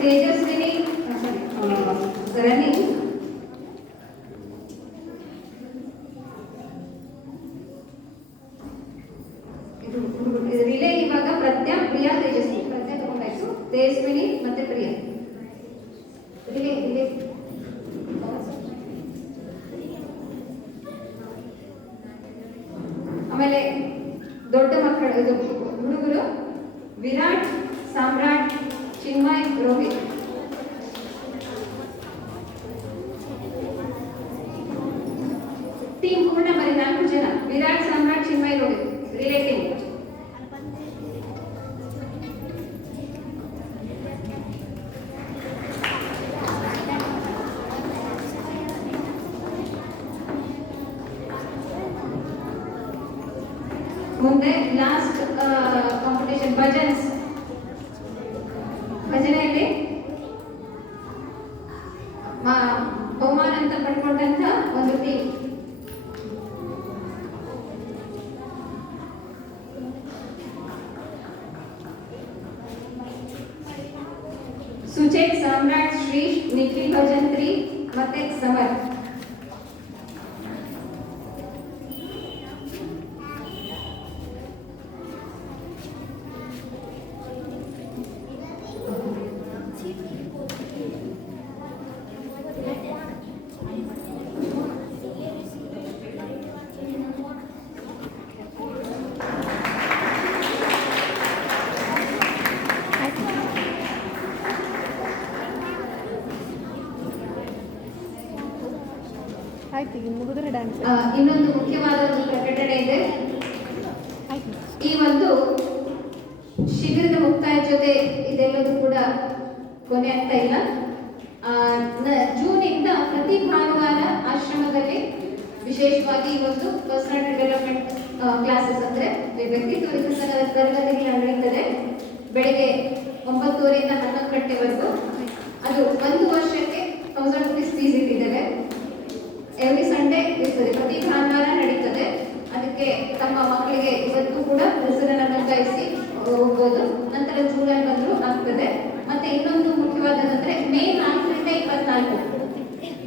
ತೇಜಸ್ವಿನಿ ರನ್ನಿಂಗ್ ರಿಲೇ ಇವಾಗ ಪ್ರಜ್ಞಾ, ಪ್ರಿಯಾ, ತೇಜಸ್ವಿನಿ. ಪ್ರಜ್ಞಾ ತಗೊಂಡಾಯ್ತು, ತೇಜಸ್ವಿನಿ ಮತ್ತೆ ಪ್ರಿಯಾ. ರಿಲೇ ಆಮೇಲೆ ದೊಡ್ಡ ಮಕ್ಕಳು ಹುಡುಗರು ವಿರಾಟ್, ಸಾಮ್ರಾಟ್, ಚಿನ್ಮಯ್, ರೋಹಿತ್. ಟೀಮ್ ಪೂರ್ಣ ಬರೀ 4 ಜನ, ವಿರಾಟ್, ಸಾಮ್ರಾಟ್, ಚಿನ್ಮಯ್, ರೋಹಿತ್ ರಿಲೇಟಿವ್. ಮುಂದೆ ಲಾಸ್ಟ್ ಕಾಂಪಿಟೇಷನ್ ಭಜನೆಯಲ್ಲಿ ಬಹುಮಾನ ಅಂತ ಪಡ್ಕೊಂಡಂತ ಒಂದು ಟೀಮ್. ಸುಚೇತ್, ಸಾಮ್ರಾಟ್, ಶ್ರೀಶ್, ನಿಖಿಲ್ ಭಜಂತ್ರಿ ಮತ್ತೆ ಸಮರ್. ಇನ್ನೊಂದು ಮುಖ್ಯವಾದ ಒಂದು ಪ್ರಕಟಣೆ ಇದೆ. ಈ ಒಂದು ಶಿಬಿರದ ಮುಕ್ತಾಯ ಜೊತೆ ಇದೆಲ್ಲದೂ ಕೂಡ ಕೊನೆ ಆಗ್ತಾ ಇಲ್ಲ. ಜೂನ್ ಇಂದ ಪ್ರತಿ ಭಾನುವಾರ ಆಶ್ರಮದಲ್ಲಿ ವಿಶೇಷವಾಗಿ ಒಂದು ಪರ್ಸನಲ್ ಡೆವಲಪ್ಮೆಂಟ್ ಕ್ಲಾಸಸ್ ಅಂದ್ರೆ ವ್ಯಕ್ತಿತ್ವ ವಿಕಸನದ ತರಗತಿಗಳು ನಡೆಯುತ್ತದೆ. ಬೆಳಿಗ್ಗೆ 9:30ರಿಂದ 11 ಗಂಟೆವರೆಗೂ. ಅದು 1 ವರ್ಷಕ್ಕೆ 1000 rupees ಫೀಸ್ ಇಟ್ಟಿದ್ದೇವೆ. ಎವ್ರಿ ಸಂಡೇ ಇರ್ತದೆ, ಪ್ರತಿ ಭಾನುವಾರ ನಡೀತದೆ. ಅದಕ್ಕೆ ತಮ್ಮ ಮಕ್ಕಳಿಗೆ ಇವತ್ತು ಕೂಡ ಹೆಸರನ್ನು ನೋಂದಾಯಿಸಿ ಹೋಗ್ಬೋದು. ನಂತರ ಜೂನಲ್ಲಿ ಬಂದರೂ ಆಗ್ತದೆ. ಮತ್ತೆ ಇನ್ನೊಂದು ಮುಖ್ಯವಾದದಂದ್ರೆ ಮೇ 4ರಿಂದ 24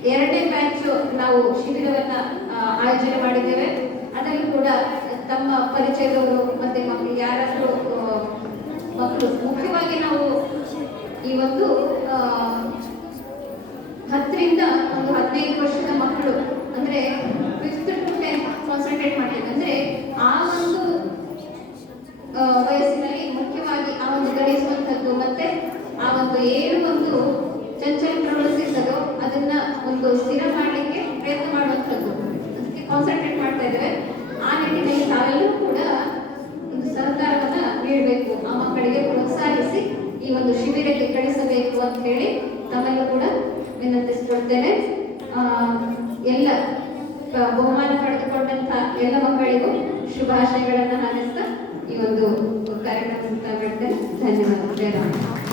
2ನೇ ಬ್ಯಾಚ್ ನಾವು ಶಿಬಿರವನ್ನ ಆಯೋಜನೆ ಮಾಡಿದ್ದೇವೆ. ಅದರಲ್ಲೂ ಕೂಡ ತಮ್ಮ ಪರಿಚಯದವರು ಮತ್ತೆ ಮಕ್ಕಳು ಯಾರಾದರೂ ಮಕ್ಕಳು, ಮುಖ್ಯವಾಗಿ ನಾವು ಈ ಒಂದು 10ರಿಂದ 15 ವರ್ಷದ ಮಕ್ಕಳು ಅಂದ್ರೆ 5th to 10th ಕಾನ್ಸಂಟ್ರೇಟ್ ಮಾಡ್ತೀವಿ. ಅಂದ್ರೆ ಆ ಒಂದು ವಯಸ್ಸಿನಲ್ಲಿ ಮುಖ್ಯವಾಗಿ ಆ ಒಂದು ಕಲಿಸುವಂಥದ್ದು ಮತ್ತೆ ಆ ಒಂದು ಏನು ಒಂದು ಚಂಚಲ ಪ್ರವೃತ್ತಿಸೋದು ಅದನ್ನ ಒಂದು ಸ್ಥಿರ ಮಾಡಲಿಕ್ಕೆ ಪ್ರಯತ್ನ ಮಾಡುವಂಥದ್ದು, ಅದಕ್ಕೆ ಕಾನ್ಸಂಟ್ರೇಟ್ ಮಾಡ್ತಾ ಇದ್ದೇವೆ. ಆ ನಿಟ್ಟಿನಲ್ಲಿ ತಾವೆಲ್ಲರೂ ಕೂಡ ಒಂದು ಸಹಕಾರವನ್ನ ನೀಡಬೇಕು, ಆ ಮಕ್ಕಳಿಗೆ ಪ್ರೋತ್ಸಾಹಿಸಿ ಈ ಒಂದು ಶಿಬಿರಕ್ಕೆ ಕಳಿಸಬೇಕು ಅಂತ ಹೇಳಿ ತಮ್ಮೆಲ್ಲೂ ಕೂಡ ವಿನಂತಿಸಿಕೊಳ್ತೇನೆ. ಎಲ್ಲ ಬಹುಮಾನ ಪಡೆದುಕೊಂಡಂತ ಎಲ್ಲ ಮಕ್ಕಳಿಗೂ ಶುಭಾಶಯಗಳನ್ನು ಹಾರೈಸ್ತಾ ಈ ಒಂದು ಕಾರ್ಯಕ್ರಮ ಮುಕ್ತಾಯ ಮಾಡ್ತೇನೆ. ಧನ್ಯವಾದ.